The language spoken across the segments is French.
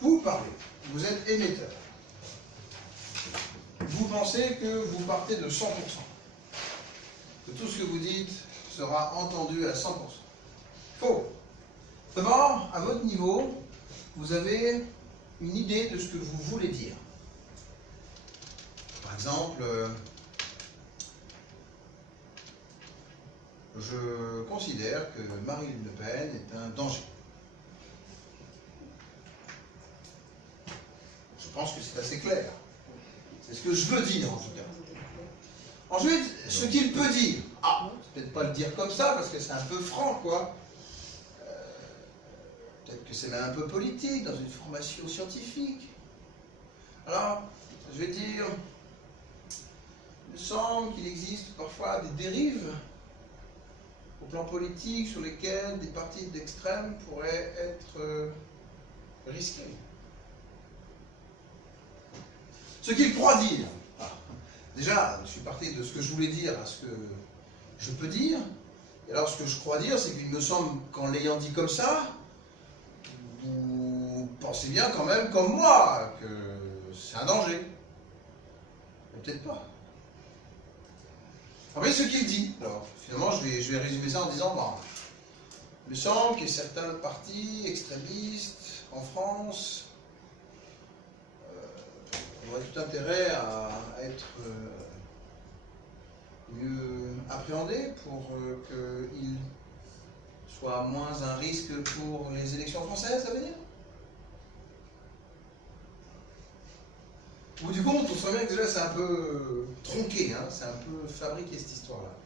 vous parlez, vous êtes émetteur. Vous pensez que vous partez de 100%. Que tout ce que vous dites sera entendu à 100%. Faux. D'abord, à votre niveau, vous avez une idée de ce que vous voulez dire. Par exemple, je considère que Marine Le Pen est un danger. Je pense que c'est assez clair. C'est ce que je veux dire, en tout cas. Ensuite, ce qu'il peut dire. Ah, peut-être pas le dire comme ça, parce que c'est un peu franc, quoi. Peut-être que c'est même un peu politique, dans une formation scientifique. Alors, je vais dire, il me semble qu'il existe parfois des dérives au plan politique sur lesquelles des partis d'extrême pourraient être risqués. Ce qu'il croit dire. Déjà, je suis parti de ce que je voulais dire à ce que je peux dire. Et alors, ce que je crois dire, c'est qu'il me semble qu'en l'ayant dit comme ça, vous pensez bien quand même, comme moi, que c'est un danger. Mais peut-être pas. Après, ce qu'il dit. Alors, finalement, je vais résumer ça en disant, bon, il me semble qu'il y a certains partis extrémistes en France aurait tout intérêt à être mieux appréhendé pour qu'il soit moins un risque pour les élections françaises, ça veut dire? Au bout du compte, on sent bien que déjà c'est un peu tronqué, hein, c'est un peu fabriqué cette histoire-là.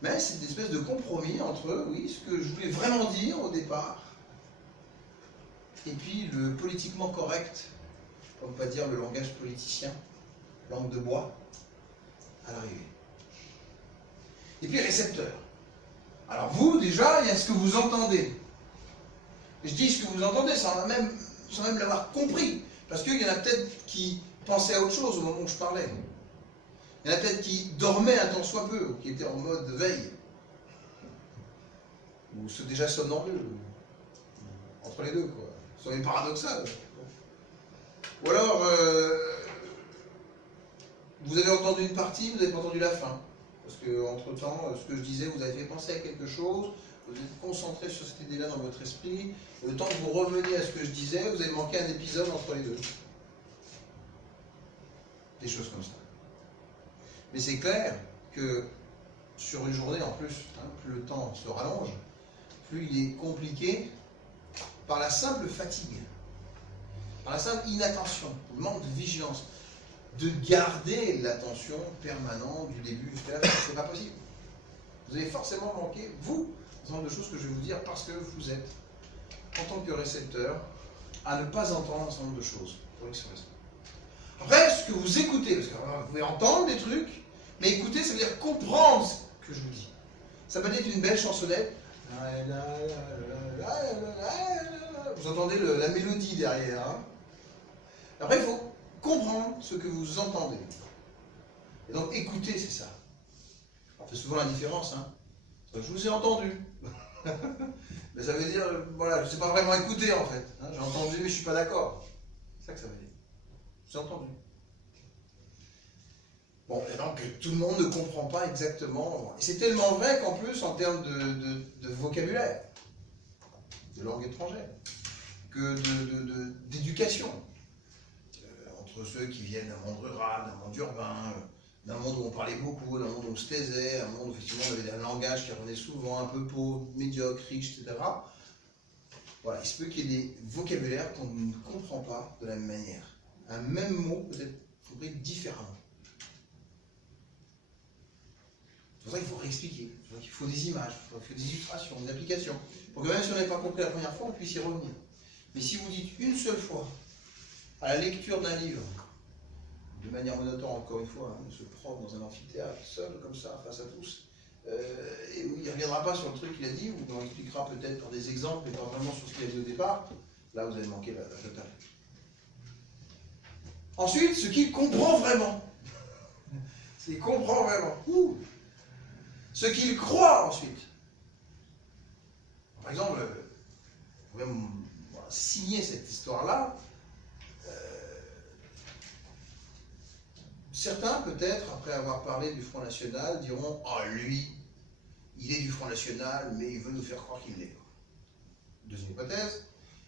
Mais c'est une espèce de compromis entre, oui, ce que je voulais vraiment dire au départ, et puis le politiquement correct, pour ne pas dire le langage politicien, langue de bois, à l'arrivée. Et puis récepteur. Alors vous, déjà, il y a ce que vous entendez. Je dis ce que vous entendez sans même l'avoir compris. Parce qu'il y en a peut-être qui pensaient à autre chose au moment où je parlais. Il y en a peut-être qui dormaient un tant soit peu, ou qui étaient en mode veille. Ou sont déjà somnambules. Entre les deux, quoi. Soyez paradoxal. Ou alors, vous avez entendu une partie, vous n'avez pas entendu la fin. Parce que, entre-temps, ce que je disais, vous avez fait penser à quelque chose, vous êtes concentré sur cette idée-là dans votre esprit, et le temps que vous reveniez à ce que je disais, vous avez manqué un épisode entre les deux. Des choses comme ça. Mais c'est clair que, sur une journée en plus, hein, plus le temps se rallonge, plus il est compliqué par la simple fatigue, par la simple inattention, le manque de vigilance, de garder l'attention permanente du début jusqu'à la fin. C'est pas possible. Vous allez forcément manquer, vous, un certain nombre de choses que je vais vous dire, parce que vous êtes, en tant que récepteur, à ne pas entendre un certain nombre de choses. Après, ce que vous écoutez, parce que vous pouvez entendre des trucs, mais écouter, ça veut dire comprendre ce que je vous dis. Ça peut être une belle chansonnette. Vous entendez la mélodie derrière. Hein. Après, il faut comprendre ce que vous entendez. Et donc, écouter, c'est ça. On fait souvent la différence. Hein. Je vous ai entendu. Mais ça veut dire, voilà, je ne sais pas vraiment écouter en fait. Hein. J'ai entendu, mais je ne suis pas d'accord. C'est ça que ça veut dire. J'ai entendu. Bon, et donc tout le monde ne comprend pas exactement. Et c'est tellement vrai qu'en plus, en termes de vocabulaire, de langue étrangère, que d'éducation, entre ceux qui viennent d'un monde rural, d'un monde urbain, d'un monde où on parlait beaucoup, d'un monde où on se taisait, un monde où effectivement on avait un langage qui revenait souvent un peu pauvre, médiocre, riche, etc. Voilà, il se peut qu'il y ait des vocabulaires qu'on ne comprend pas de la même manière. Un même mot peut être compris différemment. C'est pour ça qu'il faut réexpliquer, c'est pour ça qu'il faut des images, il faut des illustrations, des applications, pour que même si on n'avait pas compris la première fois, on puisse y revenir. Mais si vous dites une seule fois, à la lecture d'un livre, de manière monotone encore une fois, hein, ce prof dans un amphithéâtre, seul comme ça, face à tous, et où il ne reviendra pas sur le truc qu'il a dit, ou on expliquera peut-être par des exemples, mais pas vraiment sur ce qu'il a dit au départ, là vous avez manqué la totale. Ensuite, ce qu'il comprend vraiment. Il comprend vraiment. Ce qu'il croit ensuite. Par exemple, signé cette histoire-là, certains, peut-être, après avoir parlé du Front National, diront « Ah, lui, il est du Front National, mais il veut nous faire croire qu'il l'est. » Deuxième hypothèse,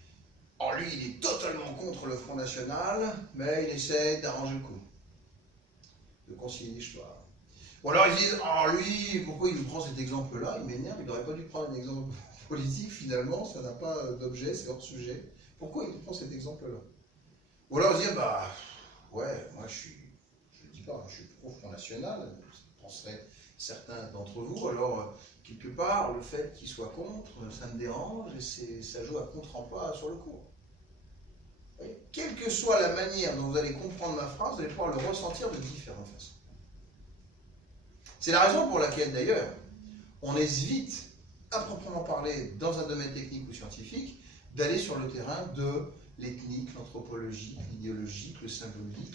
« Ah, lui, il est totalement contre le Front National, mais il essaie d'arranger le coup, de concilier l'histoire. » Ou alors ils disent « Ah, lui, pourquoi il nous prend cet exemple-là? Il m'énerve, il n'aurait pas dû prendre un exemple politique, finalement, ça n'a pas d'objet, c'est hors sujet. Pourquoi il nous prend cet exemple-là? » Ou alors ils disent « Bah, ouais, moi je ne dis pas, je suis pro-Front National, penseraient certains d'entre vous, alors quelque part, le fait qu'il soit contre, ça me dérange et ça joue à contre-emploi sur le cours. » Quelle que soit la manière dont vous allez comprendre ma phrase, vous allez pouvoir le ressentir de différentes façons. C'est la raison pour laquelle, d'ailleurs, on hésite, à proprement parler, dans un domaine technique ou scientifique, d'aller sur le terrain de l'ethnique, l'anthropologique, l'idéologique, le symbolique,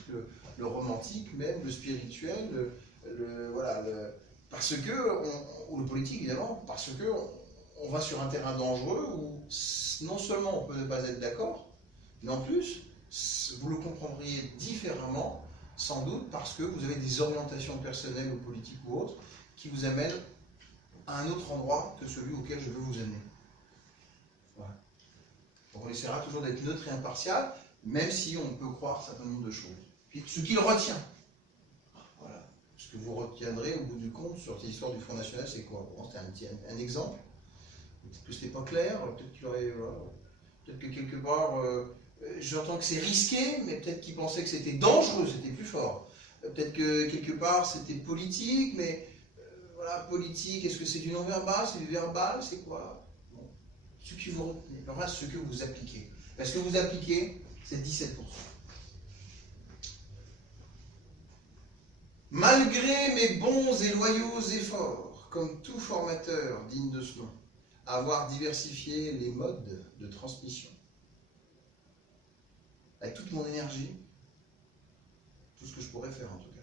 le romantique, même le spirituel, parce que, ou le politique évidemment, parce que on va sur un terrain dangereux où non seulement on peut ne pas être d'accord, mais en plus, vous le comprendriez différemment, sans doute parce que vous avez des orientations personnelles ou politiques ou autres qui vous amènent à un autre endroit que celui auquel je veux vous amener. Voilà. Donc on essaiera toujours d'être neutre et impartial, même si on peut croire un certain nombre de choses. Puis ce qu'il retient. Voilà. Ce que vous retiendrez au bout du compte sur cette histoire du Front National, c'est quoi? Bon, c'était un exemple. Peut-être que c'était pas clair, peut-être qu'il aurait. Voilà. Peut-être que quelque part, j'entends que c'est risqué, mais peut-être qu'il pensait que c'était dangereux, c'était plus fort. Peut-être que quelque part c'était politique, mais voilà, politique, est-ce que c'est du non-verbal, c'est du verbal, c'est quoi? Bon. Ce que vous retenez, enfin ce que vous appliquez. Parce que vous appliquez, c'est 17%. Malgré mes bons et loyaux efforts, comme tout formateur digne de ce nom, à avoir diversifié les modes de transmission, avec toute mon énergie, tout ce que je pourrais faire en tout cas,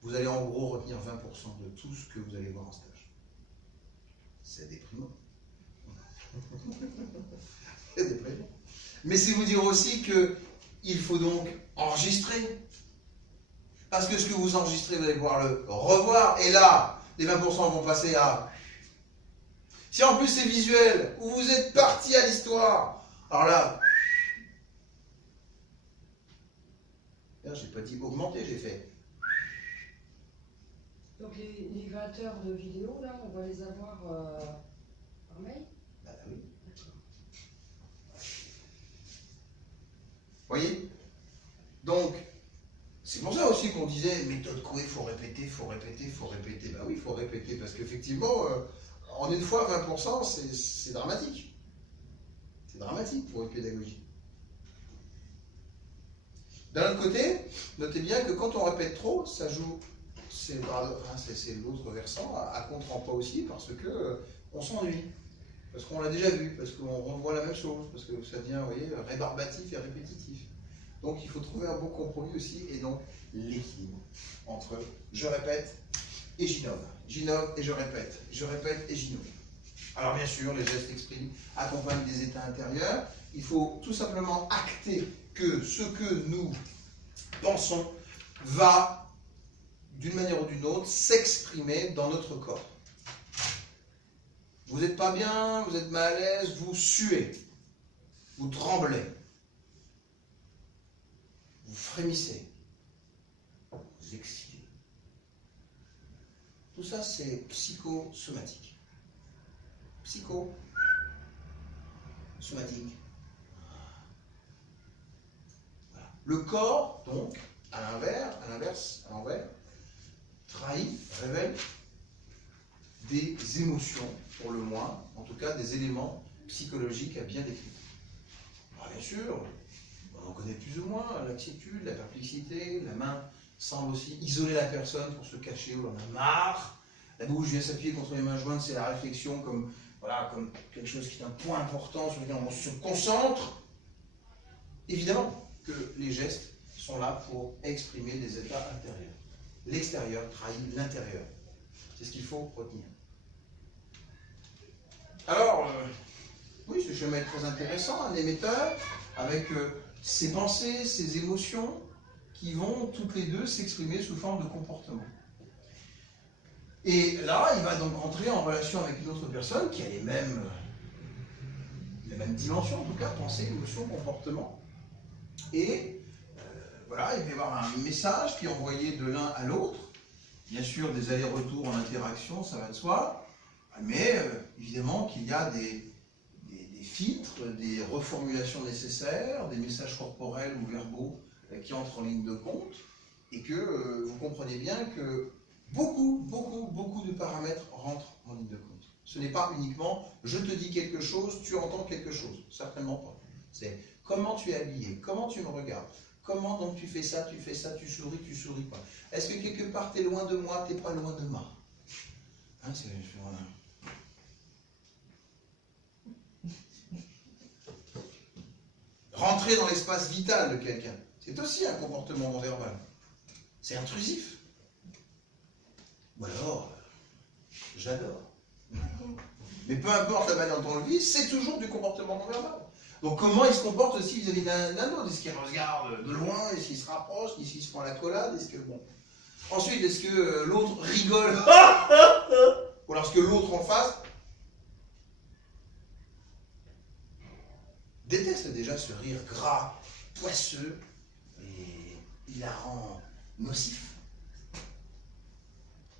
vous allez en gros retenir 20% de tout ce que vous allez voir en stage. C'est déprimant. C'est déprimant. Mais c'est vous dire aussi qu'il faut donc enregistrer. Parce que ce que vous enregistrez, vous allez pouvoir le revoir. Et là, les 20% vont passer à... Si en plus c'est visuel, où vous êtes parti à l'histoire, alors là... J'ai pas dit augmenter, j'ai fait... Donc les 20 heures de vidéo, là, on va les avoir par mail? Bah oui. Voyez? Donc, c'est pour ça aussi qu'on disait, méthode Coué, il faut répéter, il faut répéter, il faut répéter. Ben oui, il faut répéter, parce qu'effectivement, en une fois, 20%, c'est dramatique. C'est dramatique pour une pédagogie. D'un autre côté, notez bien que quand on répète trop, ça joue, c'est l'autre versant, à contre-emploi aussi, parce que on s'ennuie. Parce qu'on l'a déjà vu, parce qu'on revoit la même chose, parce que ça devient, vous voyez, rébarbatif et répétitif. Donc il faut trouver un bon compromis aussi, et donc l'équilibre entre je répète et j'innove. J'innove et je répète et j'innove. Alors bien sûr, les gestes expriment, accompagnent des états intérieurs. Il faut tout simplement acter que ce que nous pensons va, d'une manière ou d'une autre, s'exprimer dans notre corps. Vous n'êtes pas bien, vous êtes mal à l'aise, vous suez, vous tremblez, vous frémissez, vous excitez. Tout ça, c'est psychosomatique. Psychosomatique. Voilà. Le corps, donc, à l'envers, trahit, révèle des émotions, pour le moins, en tout cas des éléments psychologiques à bien décrire. Alors bien sûr, on en connaît plus ou moins, la quiétude, la perplexité, la main semble aussi isoler la personne pour se cacher où on en a marre, la bouche vient s'appuyer contre les mains jointes, c'est la réflexion comme, voilà, comme quelque chose qui est un point important sur lequel on se concentre. Évidemment que les gestes sont là pour exprimer des états intérieurs. L'extérieur trahit l'intérieur. C'est ce qu'il faut retenir. Alors, oui, c'est jamais être très intéressant, un émetteur, avec ses pensées, ses émotions, qui vont toutes les deux s'exprimer sous forme de comportement. Et là, il va donc entrer en relation avec une autre personne qui a les mêmes dimensions, en tout cas, pensée, émotion, comportement. Et voilà, il va y avoir un message qui est envoyé de l'un à l'autre. Bien sûr, des allers-retours en interaction, ça va de soi. Mais évidemment qu'il y a des filtres, des reformulations nécessaires, des messages corporels ou verbaux qui entrent en ligne de compte, et que vous comprenez bien que beaucoup de paramètres rentrent en ligne de compte. Ce n'est pas uniquement « je te dis quelque chose, tu entends quelque chose », certainement pas. C'est comment tu es habillé, comment tu me regardes, comment donc tu fais ça, tu souris pas. Est-ce que quelque part tu es loin de moi, tu n'es pas loin de moi, hein, voilà. Rentrer dans l'espace vital de quelqu'un, c'est aussi un comportement non verbal. C'est intrusif. Ou alors, j'adore. Mais peu importe la manière dont on le vit, c'est toujours du comportement non verbal. Donc comment il se comporte aussi vis-à-vis d'un autre? Est-ce qu'il regarde de loin? Est-ce qu'il se rapproche? Est-ce qu'il se prend la collade? Est-ce que bon. Ensuite, est-ce que l'autre rigole? Ou alors est-ce que l'autre en face déteste déjà ce rire gras, poisseux et hilarant, nocif?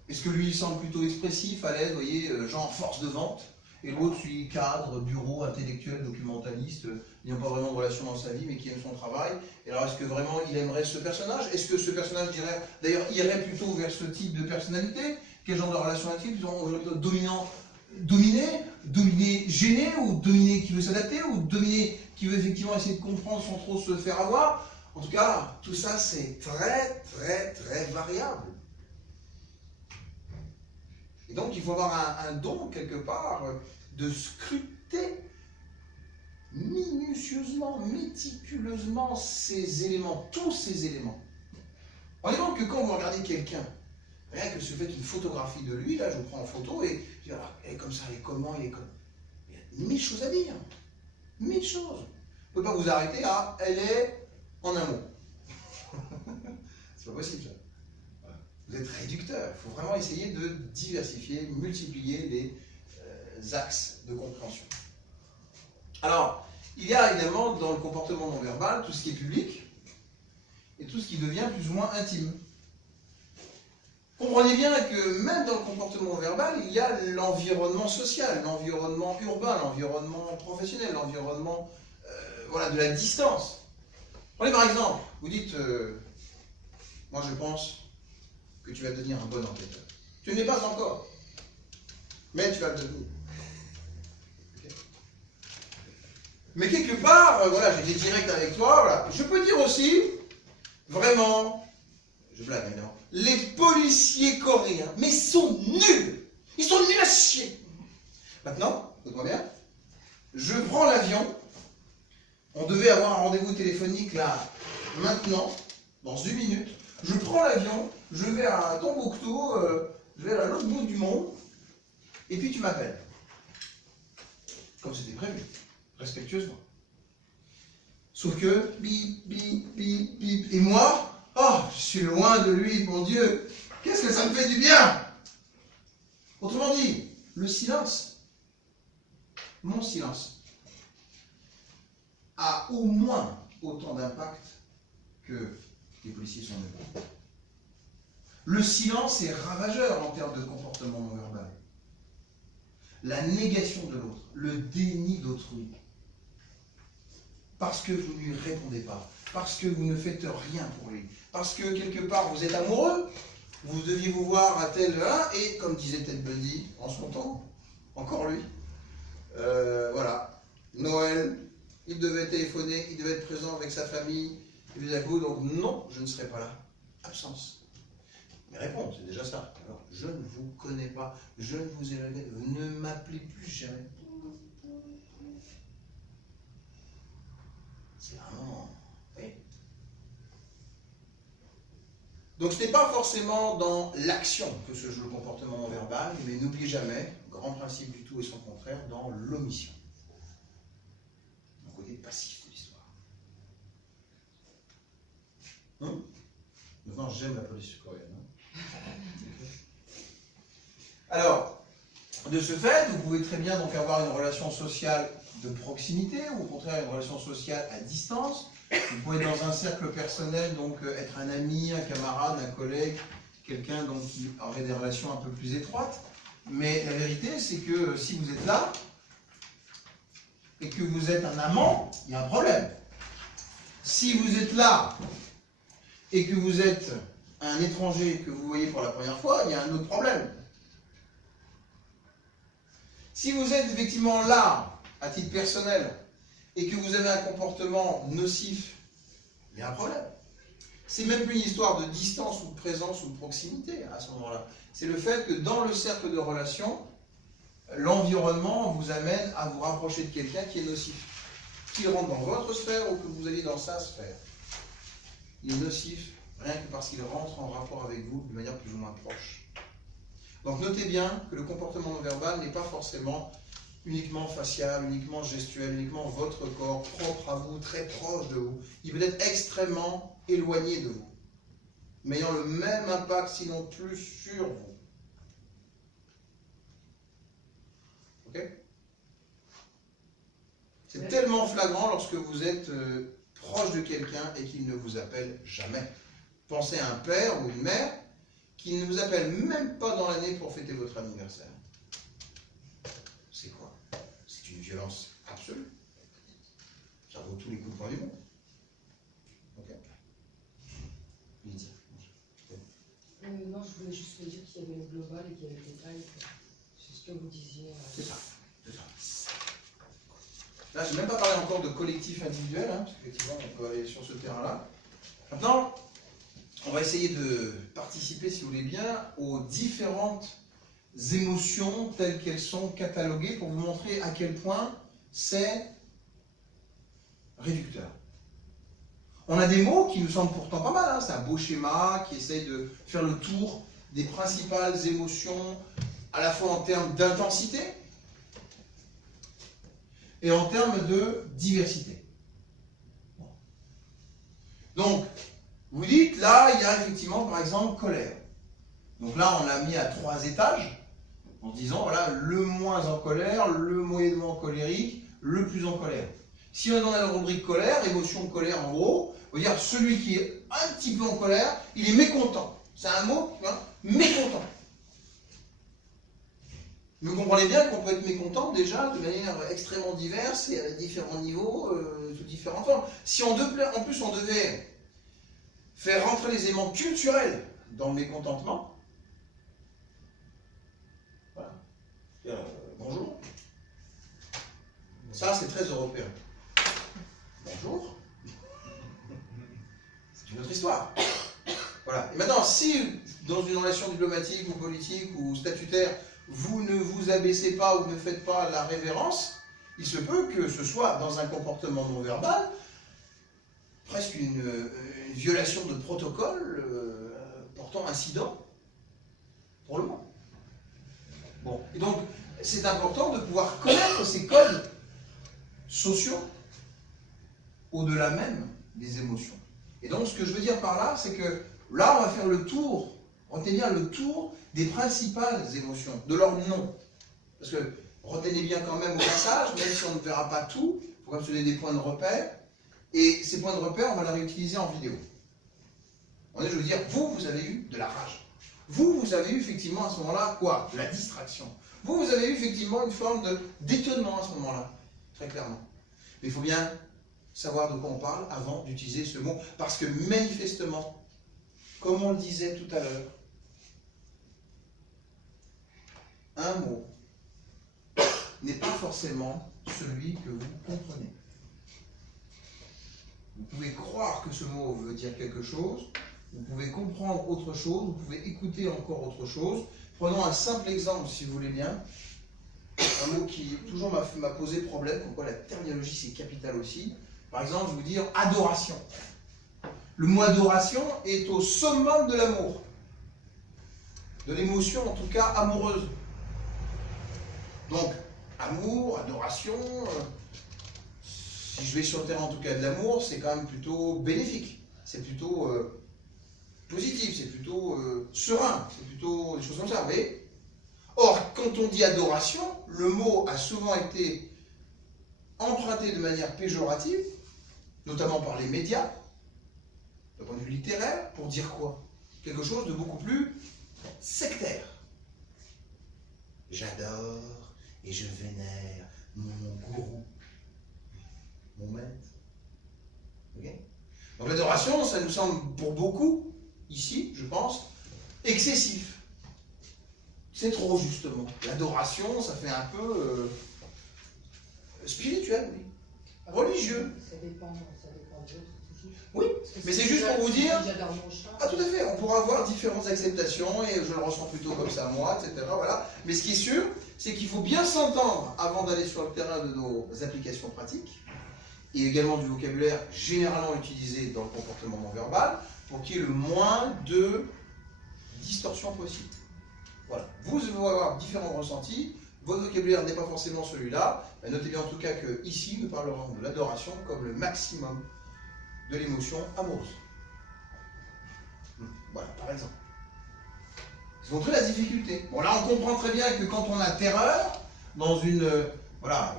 Est-ce que lui il semble plutôt expressif, à l'aise, vous voyez, genre force de vente, et l'autre, lui, cadre, bureau, intellectuel, documentaliste, il n'a pas vraiment de relation dans sa vie, mais qui aime son travail. Et alors, est-ce que vraiment il aimerait ce personnage? Est-ce que ce personnage, d'ailleurs, irait plutôt vers ce type de personnalité? Quel genre de relation intime? Dominant, dominé, gêné, ou dominé qui veut s'adapter, ou dominé qui veut effectivement essayer de comprendre sans trop se faire avoir? En tout cas, tout ça, c'est très variable. Et donc, il faut avoir un don, quelque part, de scruter minutieusement, méticuleusement ces éléments, tous ces éléments. Par exemple, que quand vous regardez quelqu'un, rien que si vous faites une photographie de lui, là, je vous prends en photo, et je dis, alors, elle est comme ça, elle est comment, il est comme... Il y a 1000 choses à dire. 1000 choses. Vous ne pouvez pas vous arrêter à, elle est en un mot. C'est pas possible, ça. Vous êtes réducteur. Il faut vraiment essayer de diversifier, multiplier les axes de compréhension. Alors, il y a évidemment dans le comportement non verbal tout ce qui est public et tout ce qui devient plus ou moins intime. Comprenez bien que même dans le comportement non verbal, il y a l'environnement social, l'environnement urbain, l'environnement professionnel, l'environnement voilà, de la distance. Prenez par exemple, vous dites, moi je pense que tu vas devenir un bon enquêteur. Tu ne l'es pas encore, mais tu vas le devenir. Okay. Mais quelque part, voilà, j'étais direct avec toi, voilà. Je peux dire aussi, vraiment, je blague évidemment, les policiers coréens, mais sont nuls. Ils sont nuls à chier. Maintenant, écoute-moi bien, je prends l'avion, on devait avoir un rendez-vous téléphonique là, maintenant, dans 1 minute, je prends l'avion, je vais à Tombouctou, je vais à l'autre bout du monde, et puis tu m'appelles. Comme c'était prévu, respectueusement. Sauf que, bip, bip, bip, bip, et moi, oh, je suis loin de lui, mon Dieu, qu'est-ce que ça me fait du bien? Autrement dit, le silence, mon silence, a au moins autant d'impact que les policiers sont neutres. Le silence est ravageur en termes de comportement non verbal. La négation de l'autre, le déni d'autrui. Parce que vous ne lui répondez pas, parce que vous ne faites rien pour lui, parce que quelque part vous êtes amoureux, vous deviez vous voir à tel un, et comme disait Ted Bundy en son temps, encore lui, voilà, Noël, il devait téléphoner, il devait être présent avec sa famille, et puis à coup, donc non, je ne serai pas là. Absence. Mais réponds, c'est déjà ça. Alors, je ne vous connais pas, je ne vous ai jamais, ne m'appelez plus jamais. C'est vraiment... Oui. Donc ce n'est pas forcément dans l'action que se joue le comportement non verbal, mais n'oubliez jamais, grand principe du tout et son contraire, dans l'omission. passif de l'histoire. Maintenant, j'aime la police coréenne. Alors, de ce fait, vous pouvez très bien donc avoir une relation sociale de proximité ou au contraire une relation sociale à distance. Vous pouvez dans un cercle personnel donc être un ami, un camarade, un collègue, quelqu'un donc qui aurait des relations un peu plus étroites. Mais la vérité, c'est que si vous êtes là et que vous êtes un amant, il y a un problème. Si vous êtes là et que vous êtes un étranger que vous voyez pour la première fois, il y a un autre problème. Si vous êtes effectivement là, à titre personnel, et que vous avez un comportement nocif, il y a un problème. C'est même plus une histoire de distance ou de présence ou de proximité à ce moment-là. C'est le fait que dans le cercle de relations, l'environnement vous amène à vous rapprocher de quelqu'un qui est nocif. Qu'il rentre dans votre sphère ou que vous allez dans sa sphère. Il est nocif rien que parce qu'il rentre en rapport avec vous de manière plus ou moins proche. Donc notez bien que le comportement non verbal n'est pas forcément uniquement facial, uniquement gestuel, uniquement votre corps, propre à vous, très proche de vous. Il peut être extrêmement éloigné de vous, mais ayant le même impact, sinon plus, sur vous. Ok ? C'est tellement flagrant lorsque vous êtes proche de quelqu'un et qu'il ne vous appelle jamais. Pensez à un père ou une mère qui ne vous appelle même pas dans l'année pour fêter votre anniversaire. C'est quoi? C'est une violence absolue. Ça vaut tous les coups de poing du monde. Ok? Lydia. Non, je voulais juste dire qu'il y avait le global et qu'il y avait le détail. C'est ce que vous disiez. C'est ça. C'est ça. Là, je n'ai même pas parlé encore de collectif individuel, hein, parce qu'effectivement, on peut aller sur ce terrain-là. Maintenant, on va essayer de participer, si vous voulez bien, aux différentes émotions telles qu'elles sont cataloguées pour vous montrer à quel point c'est réducteur. On a des mots qui nous semblent pourtant pas mal, hein. C'est un beau schéma qui essaye de faire le tour des principales émotions, à la fois en termes d'intensité et en termes de diversité. Donc, vous dites, là, il y a effectivement, par exemple, colère. Donc là, on l'a mis à 3 étages, en disant, voilà, le moins en colère, le moyennement colérique, le plus en colère. Si on est dans la rubrique colère, émotion de colère, en gros, on veut dire celui qui est un petit peu en colère, il est mécontent. C'est un mot, hein, mécontent. Vous comprenez bien qu'on peut être mécontent déjà de manière extrêmement diverse et à différents niveaux, sous différentes formes. Si en plus on devait faire rentrer les éléments culturels dans le mécontentement, voilà. Bonjour. Ça, c'est très européen. Bonjour. C'est une autre histoire. Voilà. Et maintenant, si dans une relation diplomatique ou politique ou statutaire, vous ne vous abaissez pas ou ne faites pas la révérence, il se peut que ce soit dans un comportement non verbal, presque une violation de protocole portant incident pour le monde. Bon, et donc c'est important de pouvoir connaître ces codes sociaux au-delà même des émotions. Et donc ce que je veux dire par là, c'est que là on va faire le tour, retenez bien le tour des principales émotions, de leur nom. Parce que retenez bien quand même au passage, même si on ne verra pas tout, il faut quand même se donner des points de repère. Et ces points de repère, on va les réutiliser en vidéo. Je veux dire, vous avez eu de la rage. Vous avez eu effectivement à ce moment-là, quoi? De la distraction. Vous avez eu effectivement une forme d'étonnement à ce moment-là, très clairement. Mais il faut bien savoir de quoi on parle avant d'utiliser ce mot, parce que manifestement, comme on le disait tout à l'heure, un mot n'est pas forcément celui que vous comprenez. Vous pouvez croire que ce mot veut dire quelque chose, vous pouvez comprendre autre chose, vous pouvez écouter encore autre chose. Prenons un simple exemple, si vous voulez bien. Un mot qui toujours m'a posé problème, pourquoi la terminologie c'est capital aussi. Par exemple, je vais vous dire adoration. Le mot adoration est au summum de l'amour. De l'émotion, en tout cas amoureuse. Donc, amour, adoration... Si je vais sur le terrain en tout cas de l'amour, c'est quand même plutôt bénéfique. C'est plutôt positif, c'est plutôt serein, c'est plutôt des choses comme ça, vous voyez. Or, quand on dit adoration, le mot a souvent été emprunté de manière péjorative, notamment par les médias, d'un point de vue littéraire, pour dire quoi? Quelque chose de beaucoup plus sectaire. J'adore et je vénère mon gourou, mon maître. Okay. Donc l'adoration, ça nous semble pour beaucoup, ici, je pense, excessif. C'est trop, justement. L'adoration, ça fait un peu spirituel, oui. Religieux. Ça dépend de l'autre. Oui, mais c'est juste pour vous dire... J'adore mon chat. Ah, tout à fait, on pourra avoir différentes acceptations, et je le ressens plutôt comme ça, moi, etc. Voilà. Mais ce qui est sûr, c'est qu'il faut bien s'entendre avant d'aller sur le terrain de nos applications pratiques, et également du vocabulaire généralement utilisé dans le comportement non verbal, pour qu'il y ait le moins de distorsion possible. Voilà. Vous allez avoir différents ressentis, votre vocabulaire n'est pas forcément celui-là, mais notez bien en tout cas que ici, nous parlerons de l'adoration comme le maximum de l'émotion amoureuse. Voilà, par exemple. C'est montrer la difficulté. Bon, là, on comprend très bien que quand on a terreur, dans une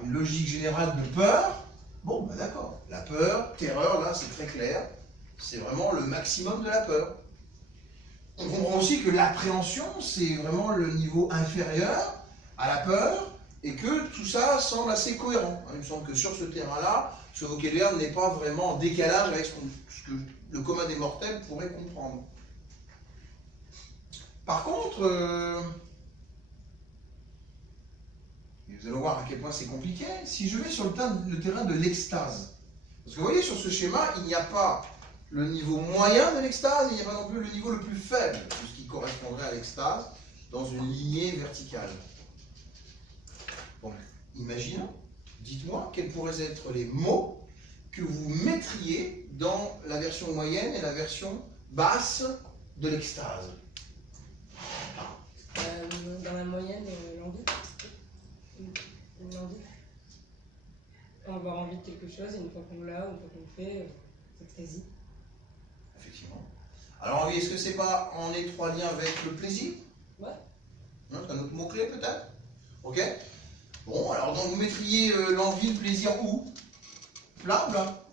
logique générale de peur, bon, ben d'accord. La peur, terreur, là, c'est très clair. C'est vraiment le maximum de la peur. On comprend aussi que l'appréhension, c'est vraiment le niveau inférieur à la peur, et que tout ça semble assez cohérent. Il me semble que sur ce terrain-là, ce vocabulaire n'est pas vraiment en décalage avec ce que le commun des mortels pourrait comprendre. Par contre, vous allez voir à quel point c'est compliqué, si je vais sur le terrain de l'extase, parce que vous voyez sur ce schéma, il n'y a pas le niveau moyen de l'extase, il n'y a pas non plus le niveau le plus faible de ce qui correspondrait à l'extase dans une lignée verticale. Donc, imaginons, dites-moi quels pourraient être les mots que vous mettriez dans la version moyenne et la version basse de l'extase. Dans la moyenne, l'envie. L'envie. Avoir envie de quelque chose, et une fois qu'on l'a, ou une fois qu'on le fait, c'est extasie. Effectivement. Alors, envie, est-ce que c'est pas en étroit lien avec le plaisir? Ouais. C'est un autre mot-clé peut-être? Ok. Bon, alors donc vous mettriez l'envie, le plaisir où? Là ou là?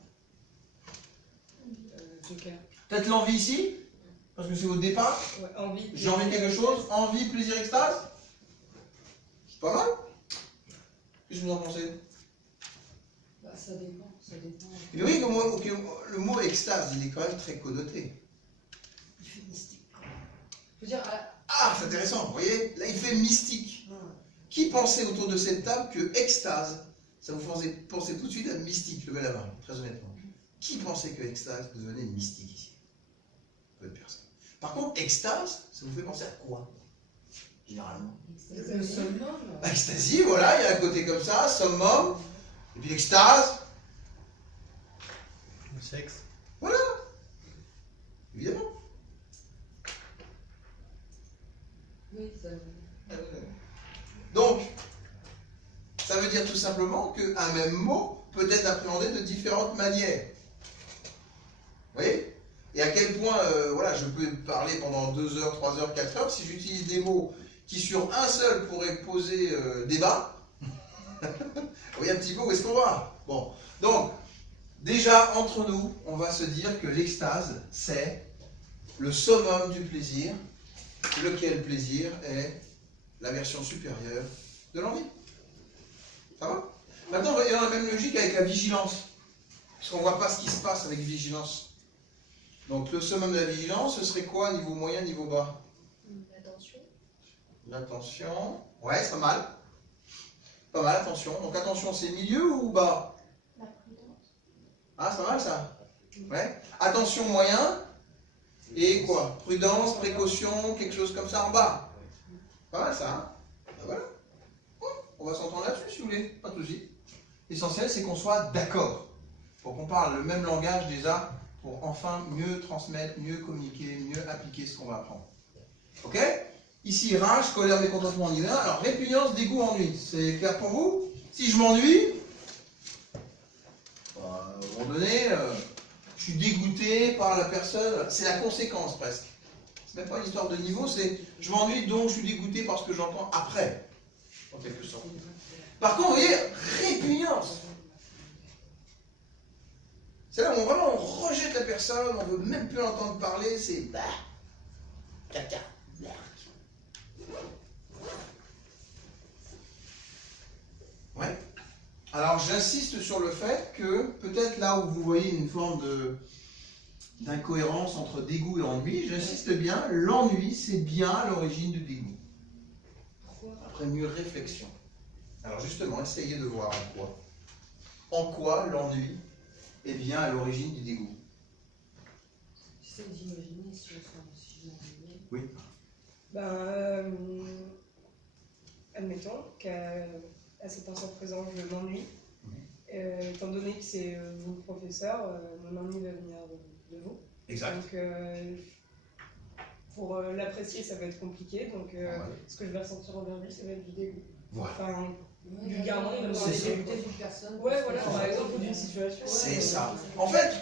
Joker. Peut-être l'envie ici? Parce que c'est au départ. Ouais, envie. J'ai envie de quelque chose, envie, plaisir, extase. C'est pas mal. Qu'est-ce que vous en pensez? Bah, ça dépend. Mais oui, le mot extase, il est quand même très connoté. Il fait mystique. Je veux dire, Ah, c'est intéressant, vous voyez? Là, il fait mystique. Qui pensait autour de cette table que extase, ça vous faisait penser tout de suite à mystique? Levez la main, très honnêtement. Qui pensait que extase devenait mystique ici? Peu de personnes. Par contre, extase, ça vous fait penser à quoi? Généralement. le summum. Extasie, voilà, il y a un côté comme ça, summum, et puis l'extase. Le sexe. Voilà. Évidemment. Oui, ça. Donc, ça veut dire tout simplement qu'un même mot peut être appréhendé de différentes manières. Vous voyez? Et à quel point, voilà, je peux parler pendant 2 heures, 3 heures, 4 heures, si j'utilise des mots qui sur un seul pourraient poser débat. Vous voyez un petit peu où est-ce qu'on va? Bon, donc, déjà, entre nous, on va se dire que l'extase, c'est le summum du plaisir, lequel plaisir est la version supérieure de l'envie. Ça va? Maintenant, on va dans la même logique avec la vigilance. Parce qu'on ne voit pas ce qui se passe avec vigilance. Donc, le summum de la vigilance, ce serait quoi, niveau moyen, niveau bas? L'attention. L'attention. Ouais, c'est pas mal. Pas mal, attention. Donc, attention, c'est milieu ou bas? La prudence. Ah, c'est pas mal ça. Ouais. Attention, moyen. Et quoi? Prudence, précaution, quelque chose comme ça en bas. Pas mal ça, hein? Ben voilà. On va s'entendre là-dessus si vous voulez. Pas de souci. L'essentiel, c'est qu'on soit d'accord. Pour qu'on parle le même langage déjà, pour enfin mieux transmettre, mieux communiquer, mieux appliquer ce qu'on va apprendre. Ok? Ici, rage, colère, mécontentement, ennui. Alors, répugnance, dégoût, ennui. C'est clair pour vous? Si je m'ennuie, un moment donné, je suis dégoûté par la personne, c'est la conséquence presque. C'est même pas une histoire de niveau, c'est je m'ennuie donc je suis dégoûté par ce que j'entends après, en quelque sorte. Par contre, vous voyez, répugnance. C'est là où vraiment on rejette la personne, on veut même plus l'entendre parler, c'est bah, caca, bah. Ouais. Alors j'insiste sur le fait que peut-être là où vous voyez une forme d'incohérence entre dégoût et ennui, j'insiste bien, l'ennui c'est bien à l'origine du dégoût. Pourquoi? Après mûre réflexion. Alors justement, essayez de voir en quoi l'ennui est bien à l'origine du dégoût. J'essaie d'imaginer si je m'ennuyais. Oui. Admettons qu'à cet instant présent, je m'ennuie. Étant donné que c'est vous le professeur, mon ennui va venir de vous. Exact. Donc, pour l'apprécier, ça va être compliqué. Donc, ce que je vais ressentir envers lui, ça va être du dégoût. Voilà. Enfin, vulgairement, il va me C'est ça. dégoûté d'une personne. ouais, voilà, par exemple, ou d'une situation. C'est ça. En fait,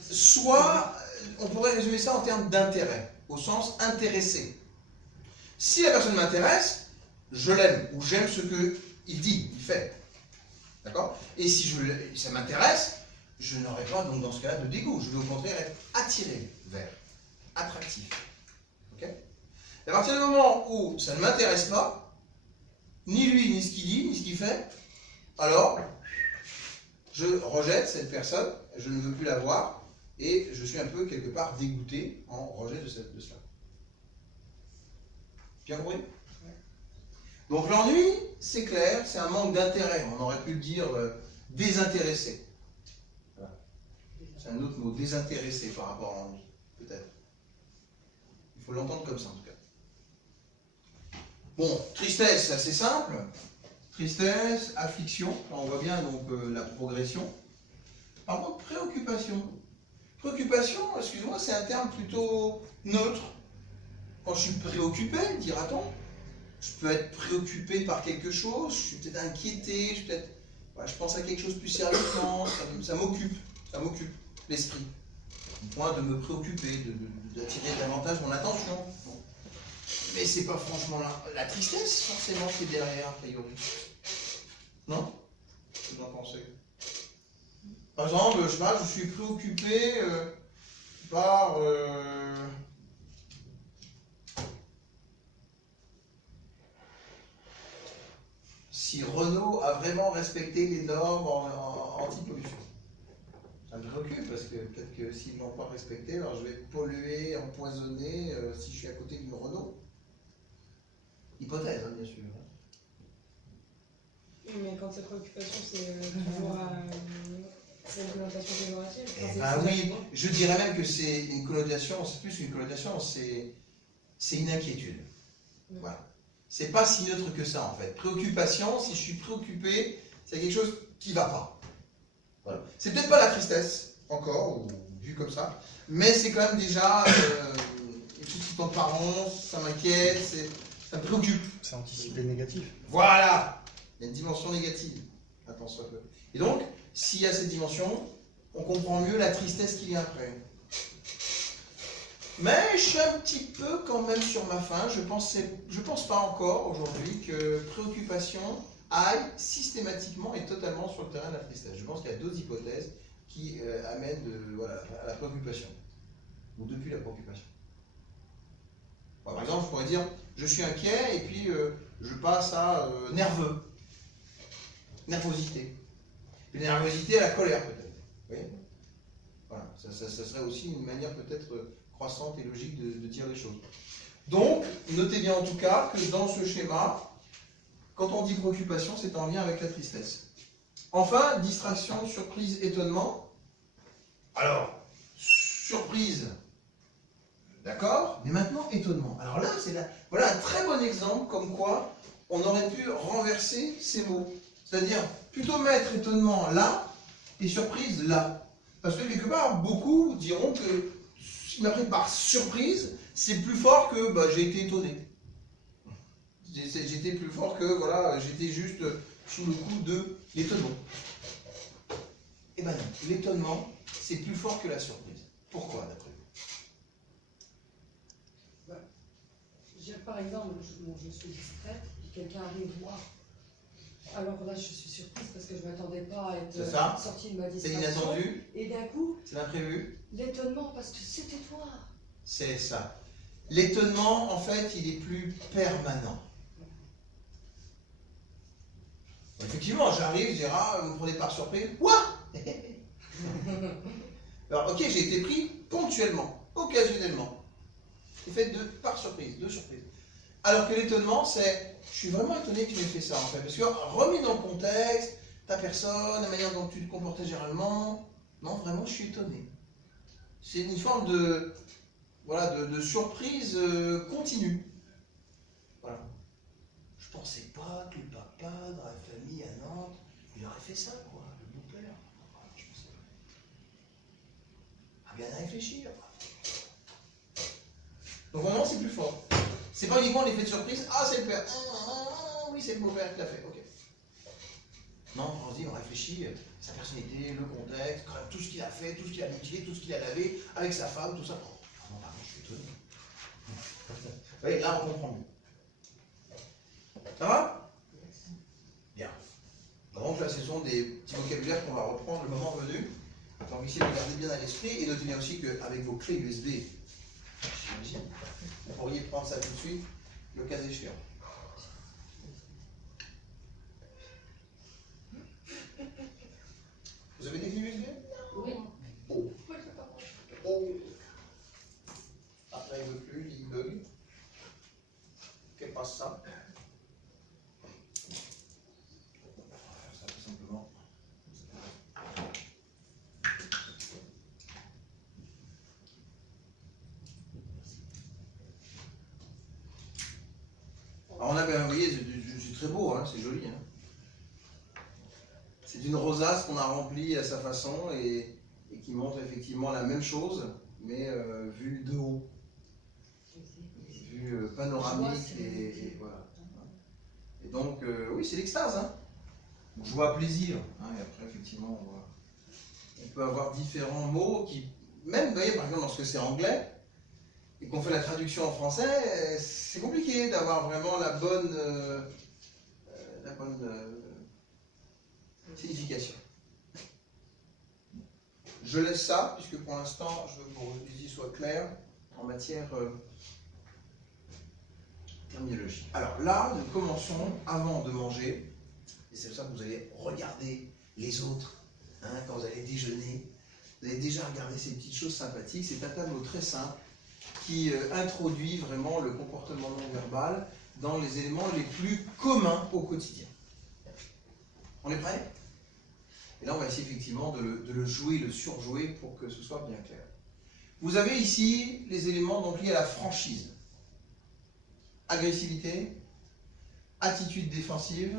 soit on pourrait résumer ça en termes d'intérêt, au sens intéressé. Si la personne m'intéresse, je l'aime, ou j'aime ce qu'il dit, il fait. D'accord? Et si ça m'intéresse, je n'aurai pas, donc dans ce cas-là, de dégoût. Je vais au contraire être attiré vers, attractif. Ok? Et à partir du moment où ça ne m'intéresse pas, ni lui, ni ce qu'il dit, ni ce qu'il fait, alors je rejette cette personne, je ne veux plus la voir, et je suis un peu quelque part dégoûté en rejet de cela. Bien compris? Donc l'ennui, c'est clair, c'est un manque d'intérêt. On aurait pu le dire désintéressé. Voilà. C'est un autre mot, désintéressé par rapport à l'ennui, peut-être. Il faut l'entendre comme ça en tout cas. Bon, tristesse, c'est assez simple. Tristesse, affliction, là on voit bien donc la progression. Par contre, préoccupation. Préoccupation, excusez-moi, c'est un terme plutôt neutre. Quand je suis préoccupé, dira-t-on, je peux être préoccupé par quelque chose, je suis peut-être inquiété, je pense à quelque chose plus sérieusement, ça m'occupe l'esprit. Au point de me préoccuper, d'attirer davantage mon attention. Bon. Mais c'est pas franchement la tristesse forcément qui est derrière, a priori. Non? Qu'est-ce que vous en pensez? Par exemple, je sais pas, je suis préoccupé par... si Renault a vraiment respecté les normes anti-pollution. Ça me préoccupe parce que peut-être que s'ils ne l'ont pas respecté, alors je vais polluer, empoisonner si je suis à côté d'une Renault. Hypothèse, hein, bien sûr. Mais quand cette préoccupation, c'est toujours c'est une connotation péjorative. Eh ben oui, je dirais même que c'est une connotation, c'est plus une connotation, c'est une inquiétude. Voilà. C'est pas si neutre que ça en fait. Préoccupation, si je suis préoccupé, c'est quelque chose qui ne va pas. Voilà. C'est peut-être pas la tristesse, encore, ou vu comme ça, mais c'est quand même déjà une petite en parents, ça m'inquiète, ça me préoccupe. C'est anticipé négatif. Voilà. Il y a une dimension négative. Attention un peu. Et donc, s'il y a cette dimension, on comprend mieux la tristesse qui vient après. Mais je suis un petit peu quand même sur ma faim. Je pense pas encore aujourd'hui que préoccupation aille systématiquement et totalement sur le terrain de la tristesse. Je pense qu'il y a d'autres hypothèses qui amènent à la préoccupation. Ou depuis la préoccupation. Bon, par exemple, je pourrais dire, je suis inquiet et puis je passe à nerveux. Nervosité. Une nervosité à la colère peut-être. Vous voyez ? Voilà, ça serait aussi une manière peut-être croissante et logique de dire les choses. Donc, notez bien en tout cas que dans ce schéma, quand on dit préoccupation, c'est en lien avec la tristesse. Enfin, distraction, surprise, étonnement. Alors, surprise, d'accord, mais maintenant étonnement. Alors là, voilà un très bon exemple comme quoi on aurait pu renverser ces mots. C'est-à-dire, plutôt mettre étonnement là et surprise là. Parce que quelque part, beaucoup diront que ce qui m'a pris par surprise, c'est plus fort que j'ai été étonné. J'étais plus fort que, voilà, j'étais juste sous le coup de l'étonnement. Eh ben non. l'étonnement, c'est plus fort que la surprise. Pourquoi, d'après vous? Je veux dire, par exemple, je suis distraite, puis quelqu'un arrive voir. Alors là, je suis surprise parce que je ne m'attendais pas à être C'est ça. sortie de ma C'est distraction. inattendu, Et d'un coup, c'est l'imprévu. l'étonnement parce que c'était toi. C'est ça. L'étonnement, en fait, il est plus permanent. Effectivement, j'arrive, je dis, ah, vous me prenez par surprise. Quoi? Alors, ok, j'ai été pris ponctuellement, occasionnellement. C'est fait par surprise, de surprise. Alors que l'étonnement, c'est, je suis vraiment étonné que tu m'aies fait ça, en fait. Parce que, remis dans le contexte, ta personne, la manière dont tu te comportais généralement, non, vraiment, je suis étonné. C'est une forme de, voilà, de surprise continue. Voilà. Je pensais pas que le papa, dans la famille à Nantes, il aurait fait ça, quoi, le beau-père. Je pensais pas. Ah, bien à réfléchir. Donc vraiment, c'est plus fort. C'est pas uniquement l'effet de surprise, ah, c'est le père. Oui, c'est le beau-père qui l'a fait, ok. Non, on se dit, on réfléchit, sa personnalité, le contexte, quand même tout ce qu'il a fait, tout ce qu'il a mutilé, tout ce qu'il a lavé, avec sa femme, tout ça. Oh, non, pardon, je suis étonné. Oui, là, on comprend mieux. Ça va? Bien. Donc là, ce sont des petits vocabulaires qu'on va reprendre le moment venu. Donc ici, regardez bien à l'esprit et notez bien aussi qu'avec vos clés USB, j'imagine, vous pourriez prendre ça tout de suite, le cas échéant. Vous avez des clés USB? Oui. Oh. Oh. Ah, là, il ne veut plus, il bug. Qu'est-ce passe ça? Ça tout simplement. Alors on a, vous voyez, c'est très beau, hein, c'est joli. Hein. C'est une rosace qu'on a remplie à sa façon et qui montre effectivement la même chose, mais vue de haut, vue panoramique et voilà. Et donc, oui, c'est l'extase. Hein. Joie, plaisir. Hein, et après, effectivement, on peut avoir différents mots qui, même, vous voyez, par exemple, lorsque c'est anglais et qu'on fait la traduction en français, c'est compliqué d'avoir vraiment la bonne signification. Je laisse ça, puisque pour l'instant, je veux que vos idées soient claires en matière terminologie. Alors là, nous commençons avant de manger, et c'est pour ça que vous allez regarder les autres, hein, quand vous allez déjeuner. Vous allez déjà regarder ces petites choses sympathiques. C'est un tableau très simple qui introduit vraiment le comportement non verbal dans les éléments les plus communs au quotidien. On est prêt? Et là, on va essayer effectivement de le jouer, le surjouer pour que ce soit bien clair. Vous avez ici les éléments donc liés à la franchise. Agressivité, attitude défensive,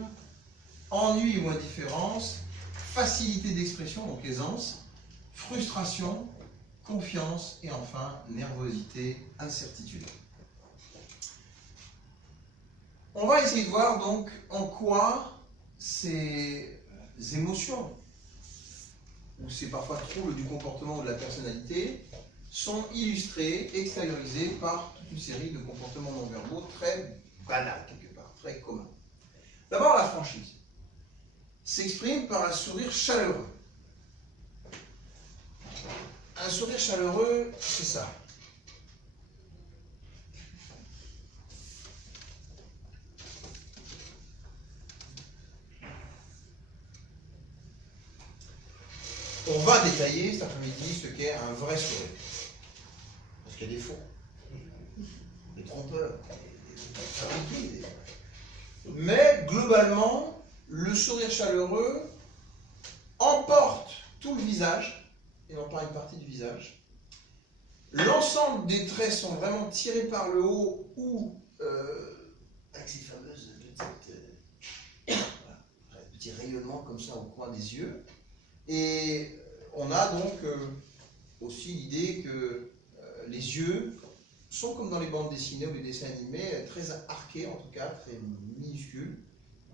ennui ou indifférence, facilité d'expression, donc aisance, frustration, confiance et enfin nervosité, incertitude. On va essayer de voir donc en quoi ces émotions, ou ces parfois troubles du comportement ou de la personnalité, sont illustrés, extériorisés par toute une série de comportements non verbaux très banals quelque part, très communs. D'abord, la franchise s'exprime par un sourire chaleureux. Un sourire chaleureux, c'est ça. On va détailler cet après-midi ce qu'est un vrai sourire. Parce qu'il y a des faux, des trompeurs, des fabriqués. Mais globalement, le sourire chaleureux emporte tout le visage, et non pas une partie du visage. L'ensemble des traits sont vraiment tirés par le haut ou avec ces fameuses petits rayonnements comme ça au coin des yeux. Et on a donc aussi l'idée que les yeux sont comme dans les bandes dessinées ou les dessins animés, très arqués en tout cas, très minuscules,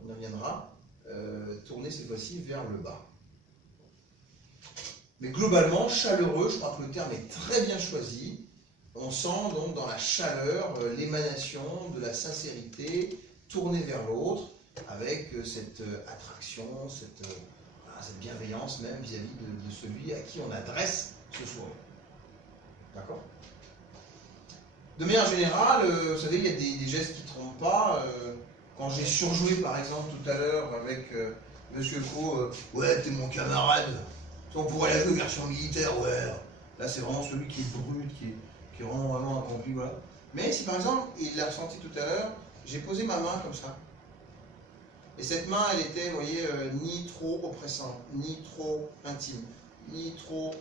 on y reviendra, tournés cette fois-ci vers le bas. Mais globalement, chaleureux, je crois que le terme est très bien choisi. On sent donc dans la chaleur l'émanation de la sincérité tournée vers l'autre, avec cette attraction, cette bienveillance même vis-à-vis de celui à qui on adresse ce sourire. D'accord? De manière générale, vous savez, il y a des gestes qui ne trompent pas. Quand j'ai surjoué, par exemple, tout à l'heure avec Monsieur Co, ouais, t'es mon camarade, on pourrait la jouer version militaire, ouais. Là, c'est vraiment celui qui est brut, qui est vraiment accompli, voilà. Mais si, par exemple, il l'a ressenti tout à l'heure, j'ai posé ma main comme ça. Et cette main, elle était, vous voyez, ni trop oppressante, ni trop intime, ni trop...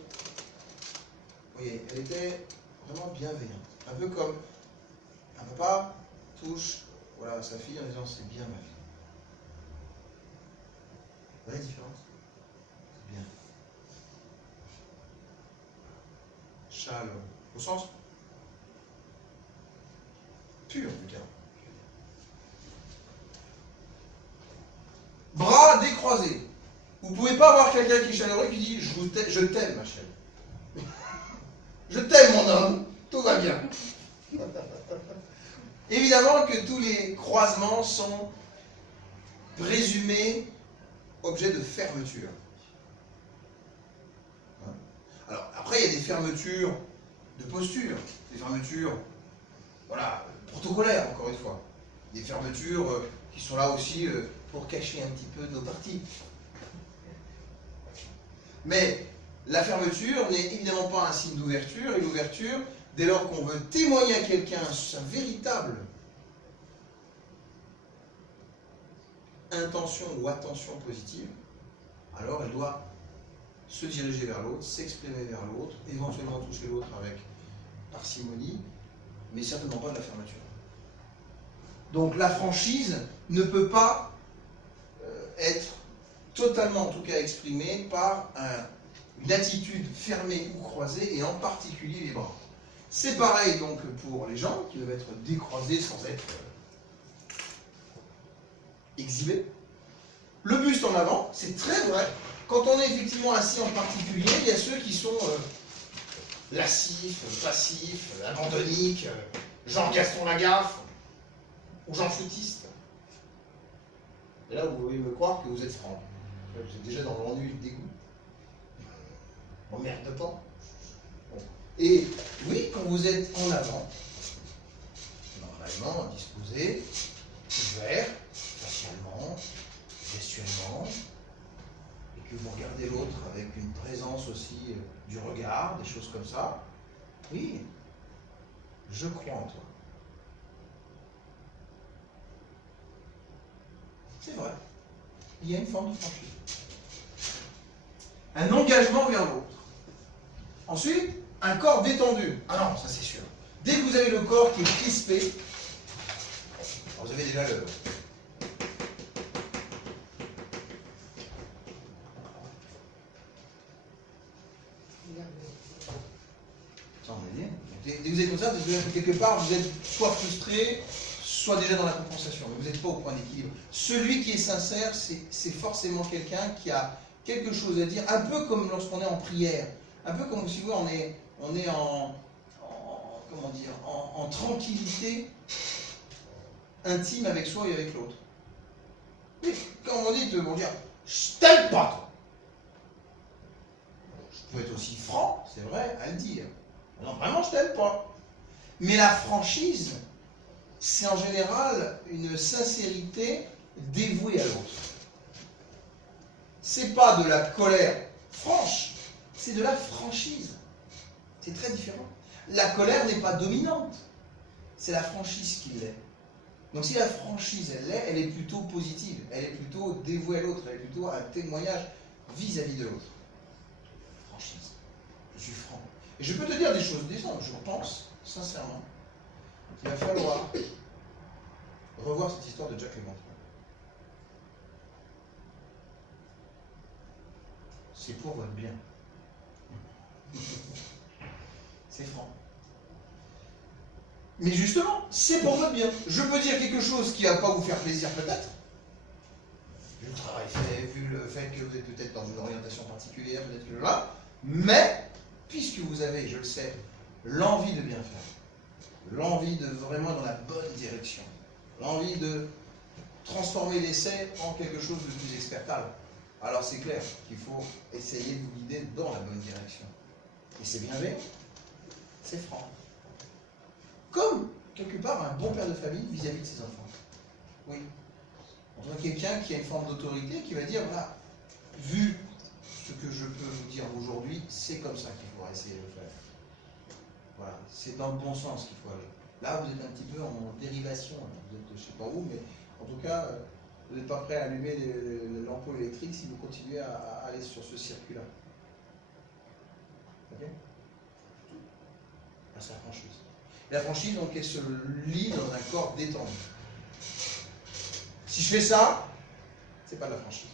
Vous voyez, elle était vraiment bienveillante. Un peu comme un papa touche sa fille en disant c'est bien ma fille. Vous voyez la différence? C'est bien. Chaleureux. Au sens pur du terme. Bras décroisés. Vous ne pouvez pas avoir quelqu'un qui est chaleureux qui dit je t'aime ma chérie. Je t'aime mon homme, tout va bien. Évidemment que tous les croisements sont présumés objets de fermeture. Alors après il y a des fermetures de posture, des fermetures protocolaires encore une fois, des fermetures qui sont là aussi pour cacher un petit peu nos parties. Mais la fermeture n'est évidemment pas un signe d'ouverture, et l'ouverture, dès lors qu'on veut témoigner à quelqu'un sa véritable intention ou attention positive, alors elle doit se diriger vers l'autre, s'exprimer vers l'autre, éventuellement toucher l'autre avec parcimonie, mais certainement pas de la fermeture. Donc la franchise ne peut pas être totalement, en tout cas, exprimée par une attitude fermée ou croisée, et en particulier les bras. C'est pareil donc pour les jambes, qui doivent être décroisées sans être exhibées. Le buste en avant, c'est très vrai. Quand on est effectivement assis en particulier, il y a ceux qui sont lascifs, passifs, abandonniques, Jean Gaston Lagaffe, ou Jean Foutiste. Et là, vous pouvez me croire que vous êtes franc. Vous êtes déjà dans l'ennui et le dégoût. Emmerde pas. Bon. Et oui, quand vous êtes en avant, normalement disposé, ouvert, facialement, gestuellement, et que vous regardez l'autre avec une présence aussi du regard, des choses comme ça, oui, je crois en toi. C'est vrai. Il y a une forme de franchise. Un engagement vers l'autre. Ensuite, un corps détendu. Ah non, ça c'est sûr. Dès que vous avez le corps qui est crispé, vous avez déjà le... Ça, on est bien. Dès que vous êtes comme ça, quelque part, vous êtes soit frustré, soit déjà dans la compensation, mais vous n'êtes pas au point d'équilibre. Celui qui est sincère, c'est forcément quelqu'un qui a quelque chose à dire, un peu comme lorsqu'on est en prière, un peu comme si vous voulez, on est en tranquillité intime avec soi et avec l'autre. Oui, quand on dit de dire je t'aime pas toi. Je peux être aussi franc, c'est vrai, à le dire. Non, vraiment je t'aime pas. Mais la franchise, c'est en général une sincérité dévouée à l'autre. C'est pas de la colère franche, c'est de la franchise. C'est très différent. La colère n'est pas dominante, c'est la franchise qui l'est. Donc si la franchise elle l'est, elle est plutôt positive, elle est plutôt dévouée à l'autre, elle est plutôt un témoignage vis-à-vis de l'autre. Franchise. Je suis franc. Et je peux te dire des choses décentes, je pense, sincèrement, qu'il va falloir revoir cette histoire de Jack Lemmon. C'est pour votre bien. C'est franc. Mais justement, c'est pour votre bien. Je peux dire quelque chose qui ne va pas vous faire plaisir peut-être, vu le travail fait, vu le fait que vous êtes peut-être dans une orientation particulière, peut-être que là, Mais, puisque vous avez, je le sais, l'envie de bien faire, l'envie de vraiment dans la bonne direction, l'envie de transformer l'essai en quelque chose de plus expertable, alors c'est clair qu'il faut essayer de vous guider dans la bonne direction. Et c'est bienveillant, c'est franc. Comme, quelque part, un bon père de famille vis-à-vis de ses enfants. Oui. On voit quelqu'un qui a une forme d'autorité qui va dire, voilà, vu ce que je peux vous dire aujourd'hui, c'est comme ça qu'il faudra essayer de faire. Voilà, c'est dans le bon sens qu'il faut aller. Là, vous êtes un petit peu en dérivation, vous êtes, je ne sais pas où, mais en tout cas, vous n'êtes pas prêt à allumer l'ampoule électrique si vous continuez à aller sur ce circuit-là. Ok? Ah, c'est la franchise. La franchise, donc, elle se lie dans un corps détendu. Si je fais ça, c'est pas de la franchise.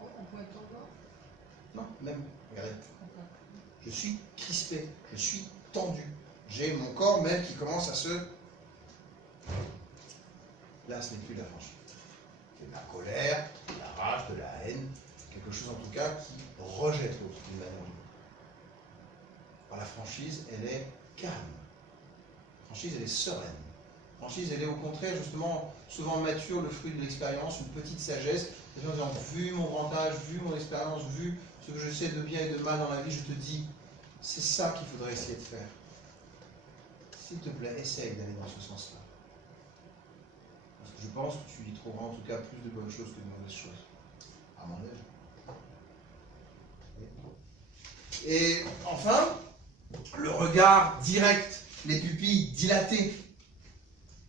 On peut être encore. Non, même, regardez. Je suis crispé, je suis tendu. J'ai mon corps même qui commence à se... Là, ce n'est plus de la franchise. C'est de la colère, de la rage, de la haine, quelque chose en tout cas qui rejette l'autre d'une manière ou d'une autre. Alors, la franchise, elle est calme. La franchise, elle est sereine. La franchise, elle est au contraire, justement, souvent mature, le fruit de l'expérience, une petite sagesse. Les gens disent, vu mon grand âge, vu mon expérience, vu ce que je sais de bien et de mal dans la vie, je te dis, c'est ça qu'il faudrait essayer de faire. S'il te plaît, essaye d'aller dans ce sens-là. Parce que je pense que tu y trouveras en tout cas plus de bonnes choses que de mauvaises choses. À mon avis. Et enfin, le regard direct, les pupilles dilatées.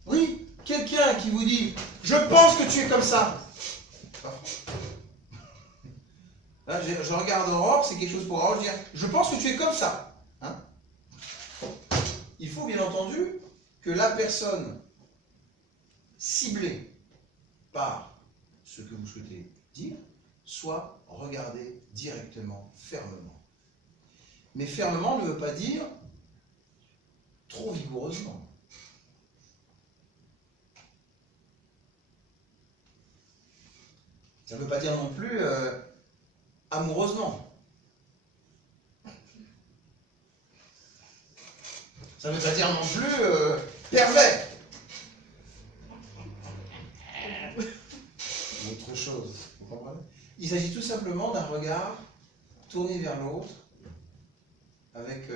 Oui, quelqu'un qui vous dit « Je pense que tu es comme ça ». Pas franc. Là, je regarde Aurore, c'est quelque chose pour Aurore, je dis « Je pense que tu es comme ça hein ». Il faut bien entendu que la personne ciblée par ce que vous souhaitez dire soit regardée directement, fermement. Mais fermement ne veut pas dire trop vigoureusement. Ça ne veut pas dire non plus amoureusement. Ça ne veut pas dire non plus pervers. Ou autre chose. Vous comprenez? Il s'agit tout simplement d'un regard tourné vers l'autre avec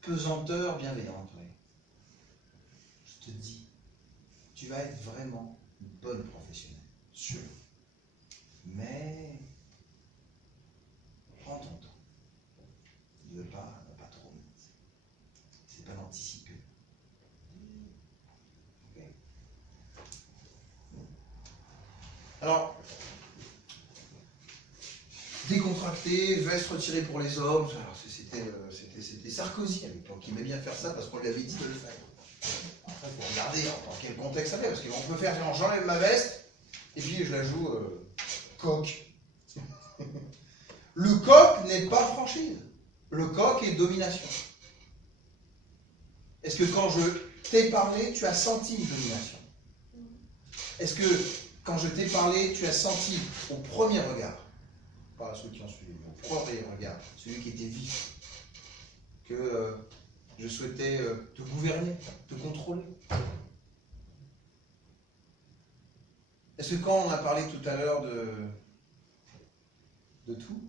pesanteur bienveillante. Oui. Je te dis, tu vas être vraiment une bonne professionnelle, sûr. Mais prends ton temps. Ne veux pas trop vite. C'est pas l'anticiper. Okay. Alors, décontracté, veste retirée pour les hommes. C'était Sarkozy à l'époque qui aimait bien faire ça parce qu'on lui avait dit de le faire. Après, il faut regarder dans quel contexte ça fait, parce qu'on peut faire genre j'enlève ma veste et puis je la joue coq. Le coq n'est pas franchise. Le coq est domination. Est-ce que quand je t'ai parlé, tu as senti une domination? Est-ce que quand je t'ai parlé, tu as senti au premier regard, pas ceux qui ont suivi, mais au premier regard, celui qui était vif, que je souhaitais te gouverner, te contrôler? Est-ce que quand on a parlé tout à l'heure de tout,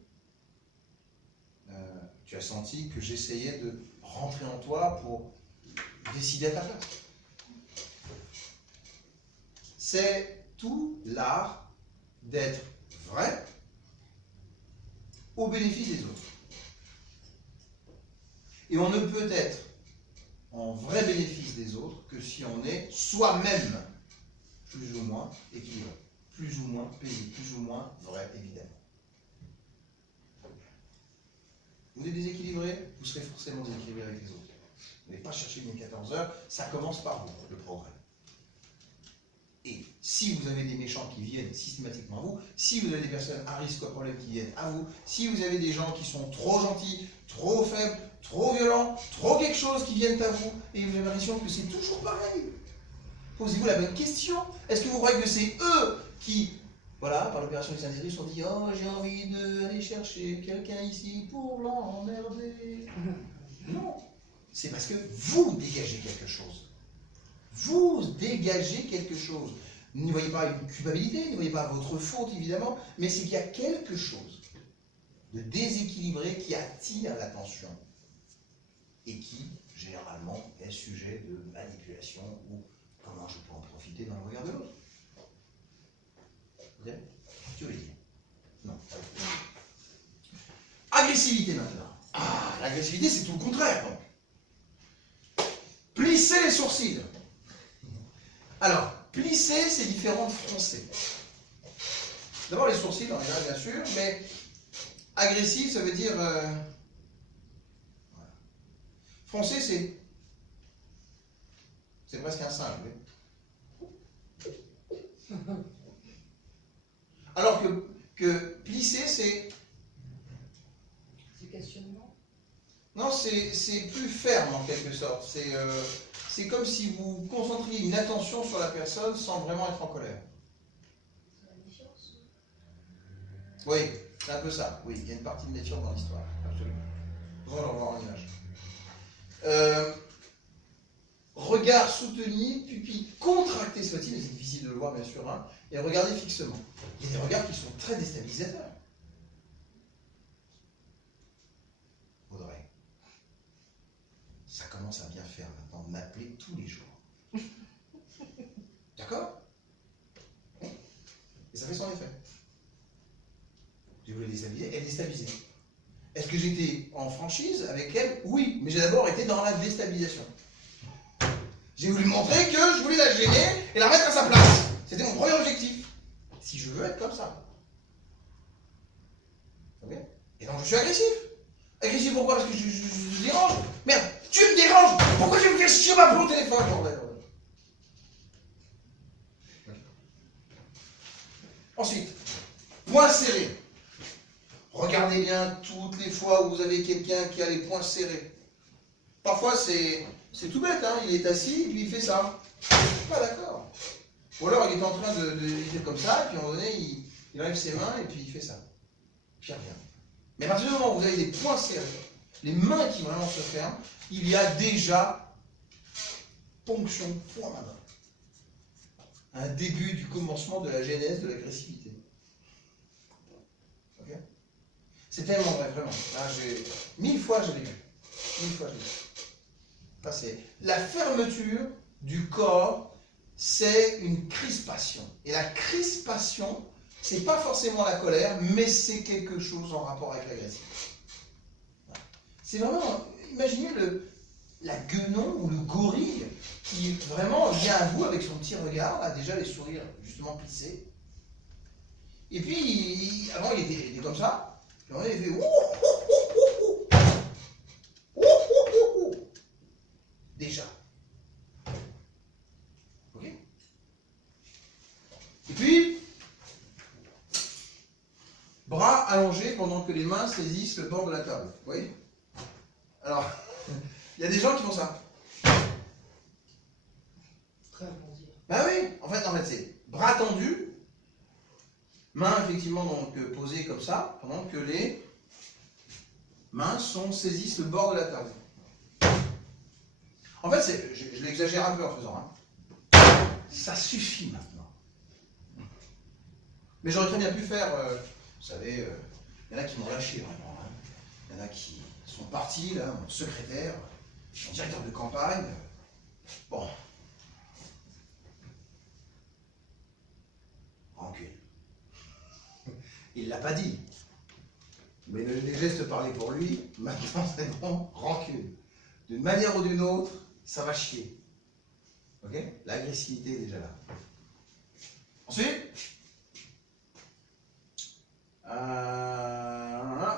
tu as senti que j'essayais de rentrer en toi pour décider à ta place? C'est tout l'art d'être vrai au bénéfice des autres. Et on ne peut être en vrai bénéfice des autres que si on est soi-même plus ou moins équilibré, plus ou moins paisible, plus ou moins vrai, évidemment. Vous êtes déséquilibré, vous serez forcément déséquilibré avec les autres. Vous n'allez pas chercher une 14 heures, ça commence par vous, le progrès. Et si vous avez des méchants qui viennent systématiquement à vous, si vous avez des personnes à risque, à problème qui viennent à vous, si vous avez des gens qui sont trop gentils, trop faibles, trop violents, trop quelque chose qui viennent à vous, et vous avez l'impression que c'est toujours pareil. Posez-vous la bonne question. Est-ce que vous croyez que c'est eux qui Voilà, par l'opération des individus, on dit oh, j'ai envie d'aller chercher quelqu'un ici pour l'emmerder. Non, c'est parce que vous dégagez quelque chose. Vous dégagez quelque chose. Ne voyez pas une culpabilité, ne voyez pas votre faute évidemment, mais c'est qu'il y a quelque chose de déséquilibré qui attire l'attention et qui, généralement, est sujet de manipulation ou comment je peux en profiter dans le regard de l'autre. Ok? Tu veux dire? Non. Agressivité maintenant. Ah, l'agressivité c'est tout le contraire donc. Plisser les sourcils. Alors, plisser c'est différent de froncer. D'abord les sourcils, on est là bien sûr, mais agressif ça veut dire... voilà. Froncer c'est presque un simple. Oui. Alors que plisser c'est... C'est questionnement. Non, c'est plus ferme en quelque sorte. C'est comme si vous concentriez une attention sur la personne sans vraiment être en colère. C'est la méfiance. Oui, c'est un peu ça. Oui, il y a une partie de méfiance dans l'histoire. Absolument. On va le revoir en image. Regard soutenu, pupille contractée soit-il, mais c'est difficile de le voir bien sûr, hein, et regardez fixement. Il y a des regards qui sont très déstabilisateurs. Audrey, ça commence à bien faire maintenant de m'appeler tous les jours. D'accord? Et ça fait son effet. Je voulais déstabiliser, elle est déstabilisée. Est-ce que j'étais en franchise avec elle? Oui, mais j'ai d'abord été dans la déstabilisation. J'ai voulu montrer que je voulais la gêner et la mettre à sa place. C'était mon premier objectif. Si je veux être comme ça. Ok? Et donc je suis agressif. Agressif pourquoi? Parce que je dérange. Merde, tu me déranges. Pourquoi je me fais chier ma peau au téléphone, bordel? Ensuite, poings serrés. Regardez bien toutes les fois où vous avez quelqu'un qui a les poings serrés. Parfois c'est tout bête, hein? Il est assis et puis il fait ça. Pas d'accord. Ou alors il est en train de faire comme ça, et puis à un moment donné, il lève ses mains et puis il fait ça. Puis il revient. Mais à partir du moment où vous avez des poings serrés, les mains qui vraiment se ferment, il y a déjà ponction point à main. Un début du commencement de la genèse de l'agressivité. Ok? C'est tellement vrai, vraiment. Là, 1000 fois je l'ai vu. 1000 fois je l'ai vu. Ça, c'est la fermeture du corps, c'est une crispation. Et la crispation, c'est pas forcément la colère, mais c'est quelque chose en rapport avec l'agressivité. C'est vraiment, imaginez la guenon ou le gorille qui vraiment vient à vous avec son petit regard, là déjà les sourires justement plissés. Et puis, avant il était comme ça, puis on il fait ouh, ouh, ouh, ouh, ouh, ouh. Déjà. Ok? Et puis, bras allongés pendant que les mains saisissent le bord de la table. Vous voyez? Alors, il y a des gens qui font ça. Très bon dire. Ben oui, en fait c'est bras tendus, mains effectivement donc posées comme ça, pendant que les mains saisissent le bord de la table. En fait, je l'exagère un peu en faisant. Hein. Ça suffit maintenant. Mais j'aurais très bien pu faire, vous savez, il y en a qui m'ont lâché vraiment. Hein. Il y en a qui sont partis, là, mon secrétaire, mon directeur de campagne. Bon. Rancune. Il ne l'a pas dit. Mais les gestes parlaient pour lui. Maintenant, c'est bon, rancune. D'une manière ou d'une autre, ça va chier. Ok? L'agressivité est déjà là. Ensuite,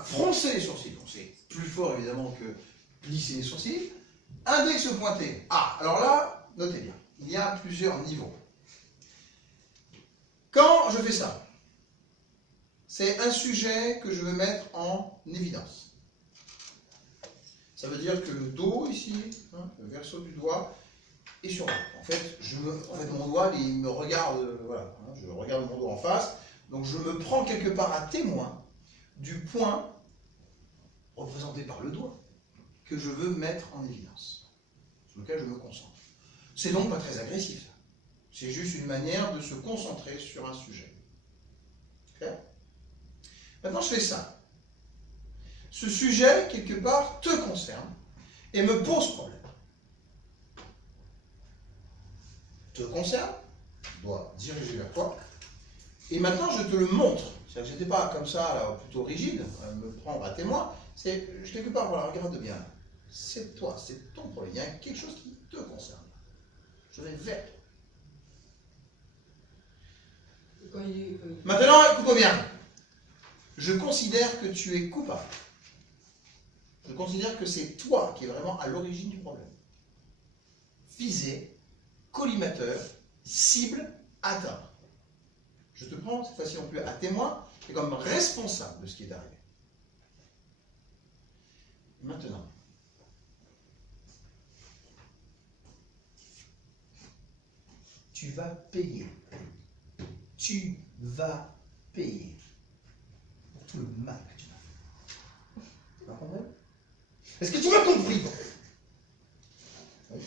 froncer les sourcils. Donc c'est plus fort évidemment que plisser les sourcils. Index pointé. Ah, alors là, notez bien. Il y a plusieurs niveaux. Quand je fais ça, c'est un sujet que je veux mettre en évidence. Ça veut dire que le dos ici, hein, le verso du doigt, est sur moi. En fait, mon doigt, il me regarde, voilà, hein, je regarde mon doigt en face. Donc je me prends quelque part à témoin du point représenté par le doigt que je veux mettre en évidence, sur lequel je me concentre. C'est donc pas très agressif. C'est juste une manière de se concentrer sur un sujet. Clair? Maintenant, je fais ça. Ce sujet, quelque part, te concerne et me pose problème. Te concerne, doit diriger vers toi, et maintenant je te le montre. C'est-à-dire que je n'étais pas comme ça, là, plutôt rigide, me prendre à témoin, c'est quelque part, voilà, regarde bien. C'est toi, c'est ton problème. Il y a quelque chose qui te concerne. Je vais vers toi. Maintenant, écoute-moi bien. Je considère que tu es coupable. Je considère que c'est toi qui es vraiment à l'origine du problème. Visé, collimateur, cible, atteint. Je te prends cette fois-ci non plus à témoin et comme responsable de ce qui est arrivé. Maintenant, tu vas payer. Tu vas payer pour tout le mal que tu m'as fait. Tu m'as compris? Est-ce que tu m'as compris? Oui.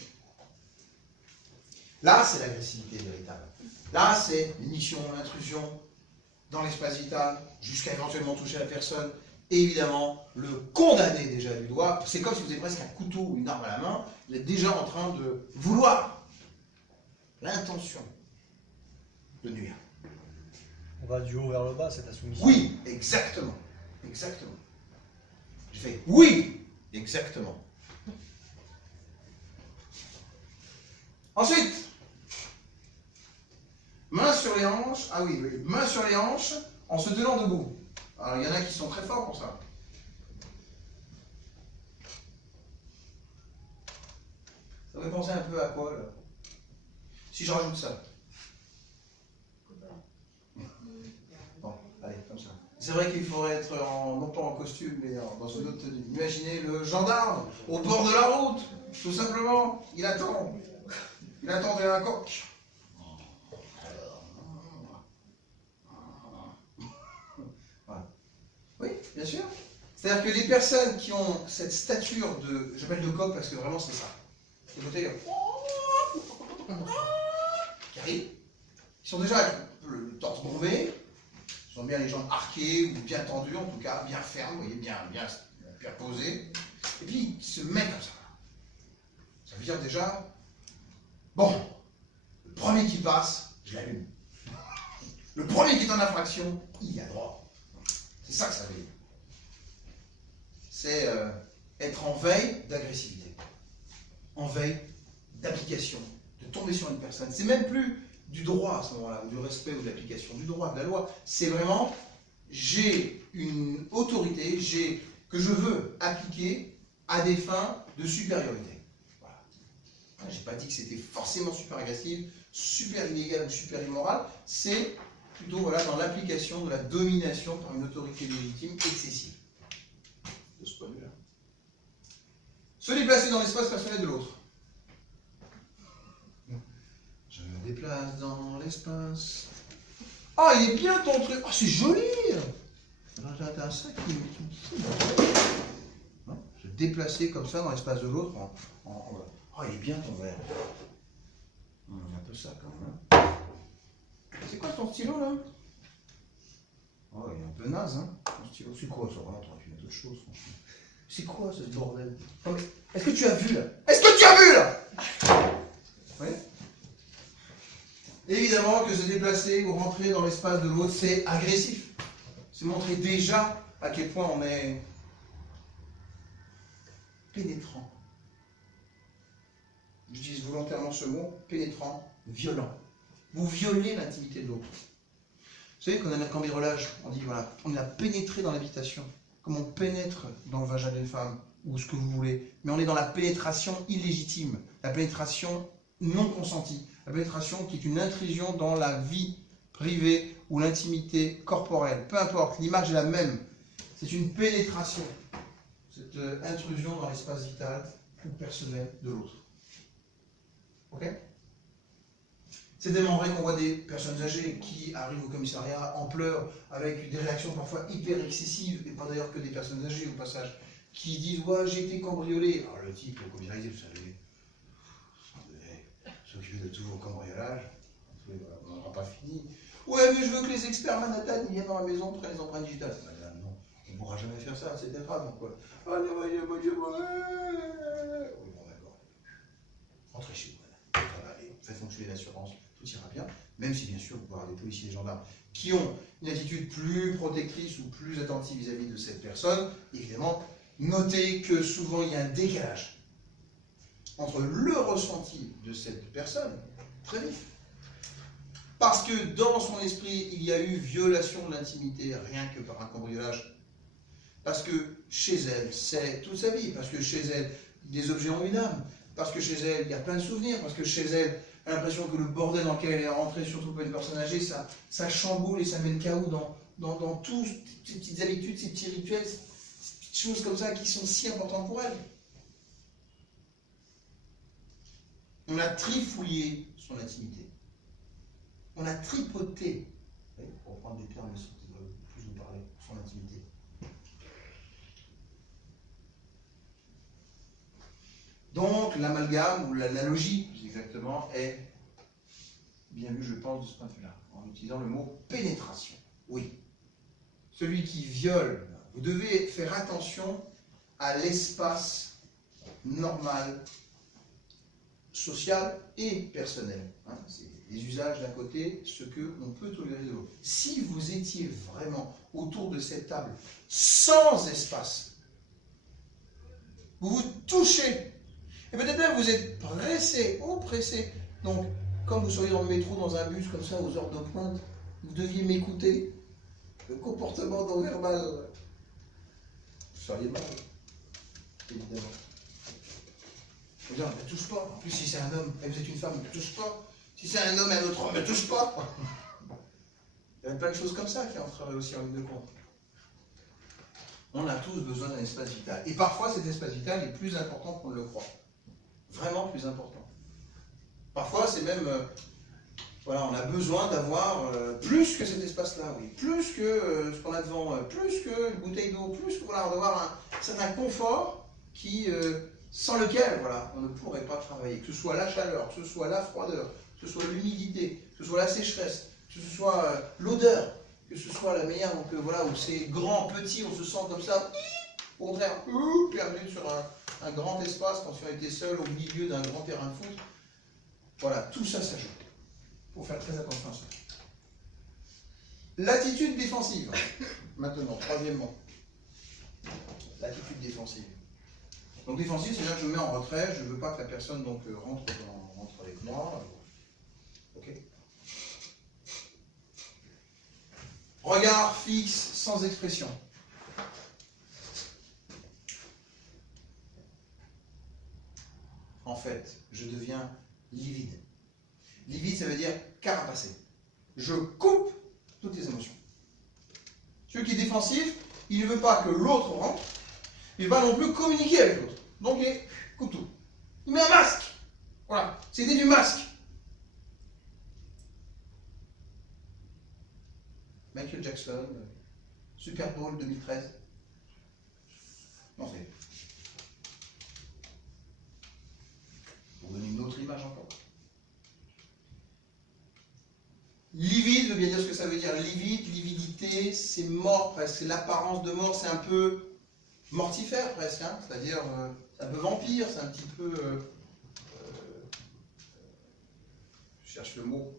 Là, c'est l'agressivité véritable. Là, c'est l'émission, l'intrusion dans l'espace vital, jusqu'à éventuellement toucher la personne. Et évidemment, le condamner déjà du doigt, c'est comme si vous avez presque un couteau ou une arme à la main, il est déjà en train de vouloir l'intention de nuire. On va du haut vers le bas, c'est la soumission. Oui, exactement. Exactement. J'ai fait oui, exactement. Ensuite, main sur les hanches. Ah oui, oui, main sur les hanches en se tenant debout. Alors, il y en a qui sont très forts pour ça. Ça fait penser un peu à quoi, là? Si je rajoute ça. Bon, allez, comme ça. C'est vrai qu'il faudrait être non pas en costume, mais dans une autre tenue. Imaginez le gendarme au bord de la route, tout simplement. Il attend. Il attend derrière un coq. Voilà. Oui, bien sûr. C'est-à-dire que les personnes qui ont cette stature de... J'appelle de coq parce que vraiment c'est ça. Écoutez, qui arrivent, ils sont déjà avec le torse bombé, ils sont bien les jambes arquées ou bien tendues, en tout cas bien fermes, vous voyez, bien posées. Et puis ils se mettent comme ça. Ça veut dire déjà, bon, le premier qui passe, je l'allume. Le premier qui est en infraction, il y a droit. C'est ça que ça veut dire. C'est être en veille d'agressivité, en veille d'application, de tomber sur une personne. C'est même plus du droit à ce moment-là, ou du respect ou de l'application, du droit, de la loi. C'est vraiment, j'ai une autorité que je veux appliquer à des fins de supériorité. Voilà. Je n'ai pas dit que c'était forcément super agressif, super illégal ou super immoral, c'est plutôt voilà, dans l'application de la domination par une autorité légitime excessive. De ce point de vue-là. Se déplacer dans l'espace personnel de l'autre. Je me déplace dans l'espace. Ah, il est bien ton truc. Ah, c'est joli. T'as un sac qui me fout. Non, se déplacer comme ça dans l'espace de l'autre. Ah, il est bien ton verre. Un peu ça quand même. C'est quoi ton stylo là? Oh, il est un peu naze, hein. Ton stylo, c'est quoi ça? T'aurais pu mettre autre chose, franchement. C'est quoi ce bordel? Non mais, est-ce que tu as vu là? Est-ce que tu as vu là? Oui. Évidemment que se déplacer ou rentrer dans l'espace de l'autre, c'est agressif. C'est montrer déjà à quel point on est pénétrant. J'utilise volontairement ce mot, pénétrant, violent. Vous violez l'intimité de l'autre. Vous savez qu'on a un cambriolage, on dit voilà, on a pénétré dans l'habitation, comme on pénètre dans le vagin d'une femme, ou ce que vous voulez, mais on est dans la pénétration illégitime, la pénétration non consentie, la pénétration qui est une intrusion dans la vie privée ou l'intimité corporelle, peu importe, l'image est la même, c'est une pénétration, cette intrusion dans l'espace vital ou personnel de l'autre. Ok? C'est tellement vrai qu'on voit des personnes âgées qui arrivent au commissariat en pleurs, avec des réactions parfois hyper excessives, et pas d'ailleurs que des personnes âgées au passage, qui disent « Ouais, j'ai été cambriolé ». Alors le type, au commissariat, il dit « Vous savez, vous devez s'occuper de tous vos cambriolages, on n'aura pas fini. Ouais, mais je veux que les experts Manhattan ils viennent dans la maison, prennent les empreintes digitales. » Madame, non, on ne pourra jamais faire ça, etc. Donc, ah non, oui, bon, d'accord. Rentrez chez vous, madame. Ça va aller, faites fonctionner l'assurance, tout ira bien. Même si, bien sûr, vous pouvez avoir des policiers et des gendarmes qui ont une attitude plus protectrice ou plus attentive vis-à-vis de cette personne, évidemment, notez que souvent il y a un décalage entre le ressenti de cette personne, très vif, parce que dans son esprit, il y a eu violation de l'intimité rien que par un cambriolage, parce que chez elle, c'est toute sa vie, parce que chez elle, des objets ont une âme, parce que chez elle, il y a plein de souvenirs, parce que chez elle, elle a l'impression que le bordel dans lequel elle est rentrée, surtout pour une personne âgée, ça chamboule et ça met le chaos dans toutes ces petites habitudes, ces petits rituels, ces petites choses comme ça qui sont si importantes pour elle. On a trifouillé son intimité. On a tripoté, pour reprendre des termes qui veulent plus vous parler, son intimité. Donc l'amalgame, ou l'analogie, plus exactement, est bien vu, je pense, de ce point de vue-là, en utilisant le mot pénétration. Oui. Celui qui viole, vous devez faire attention à l'espace normal, social et personnel. Hein, c'est les usages d'un côté, ce que l'on peut tolérer de l'autre. Si vous étiez vraiment autour de cette table sans espace, vous vous touchez, et peut-être même vous êtes pressé, oppressé. Donc, comme vous seriez dans le métro, dans un bus, comme ça, aux heures de pointe, vous deviez m'écouter. Le comportement non verbal, vous seriez mal, évidemment. Vous dire, ne touche pas. En plus, si c'est un homme et vous êtes une femme, ne touche pas. Si c'est un homme et un autre homme, ne touche pas. Il y a plein de choses comme ça qui entreraient aussi en ligne de compte. On a tous besoin d'un espace vital. Et parfois, cet espace vital est plus important qu'on ne le croit. Vraiment plus important. Parfois, c'est même... voilà, on a besoin d'avoir plus que cet espace-là, oui. Plus que ce qu'on a devant, plus que une bouteille d'eau, plus que... Voilà, d'avoir un certain confort qui... sans lequel, voilà, on ne pourrait pas travailler. Que ce soit la chaleur, que ce soit la froideur, que ce soit l'humidité, que ce soit la sécheresse, que ce soit l'odeur, que ce soit la manière donc, voilà, où c'est grand, petit, on se sent comme ça, au contraire, perdu sur un grand espace, quand on était seul au milieu d'un grand terrain de foot. Voilà, tout ça, ça joue. Il faut faire très attention à ça. L'attitude défensive. Maintenant, troisièmement. L'attitude défensive. Donc défensive, c'est-à-dire que je me mets en retrait, je ne veux pas que la personne donc, rentre avec moi. Ok. Regard fixe, sans expression. En fait, je deviens livide. Livide, ça veut dire carapacé. Je coupe toutes les émotions. Celui qui est défensif, il ne veut pas que l'autre rentre, il ne veut pas non plus communiquer avec l'autre. Donc il coupe tout. Il met un masque. Voilà, c'est l'idée du masque. Michael Jackson, Super Bowl 2013. Non, c'est... Pour donner une autre image encore. Livide veut bien dire ce que ça veut dire. Livide, lividité, c'est mort presque. C'est l'apparence de mort, c'est un peu mortifère presque. Hein, c'est-à-dire, c'est un peu vampire, c'est un petit peu... je cherche le mot.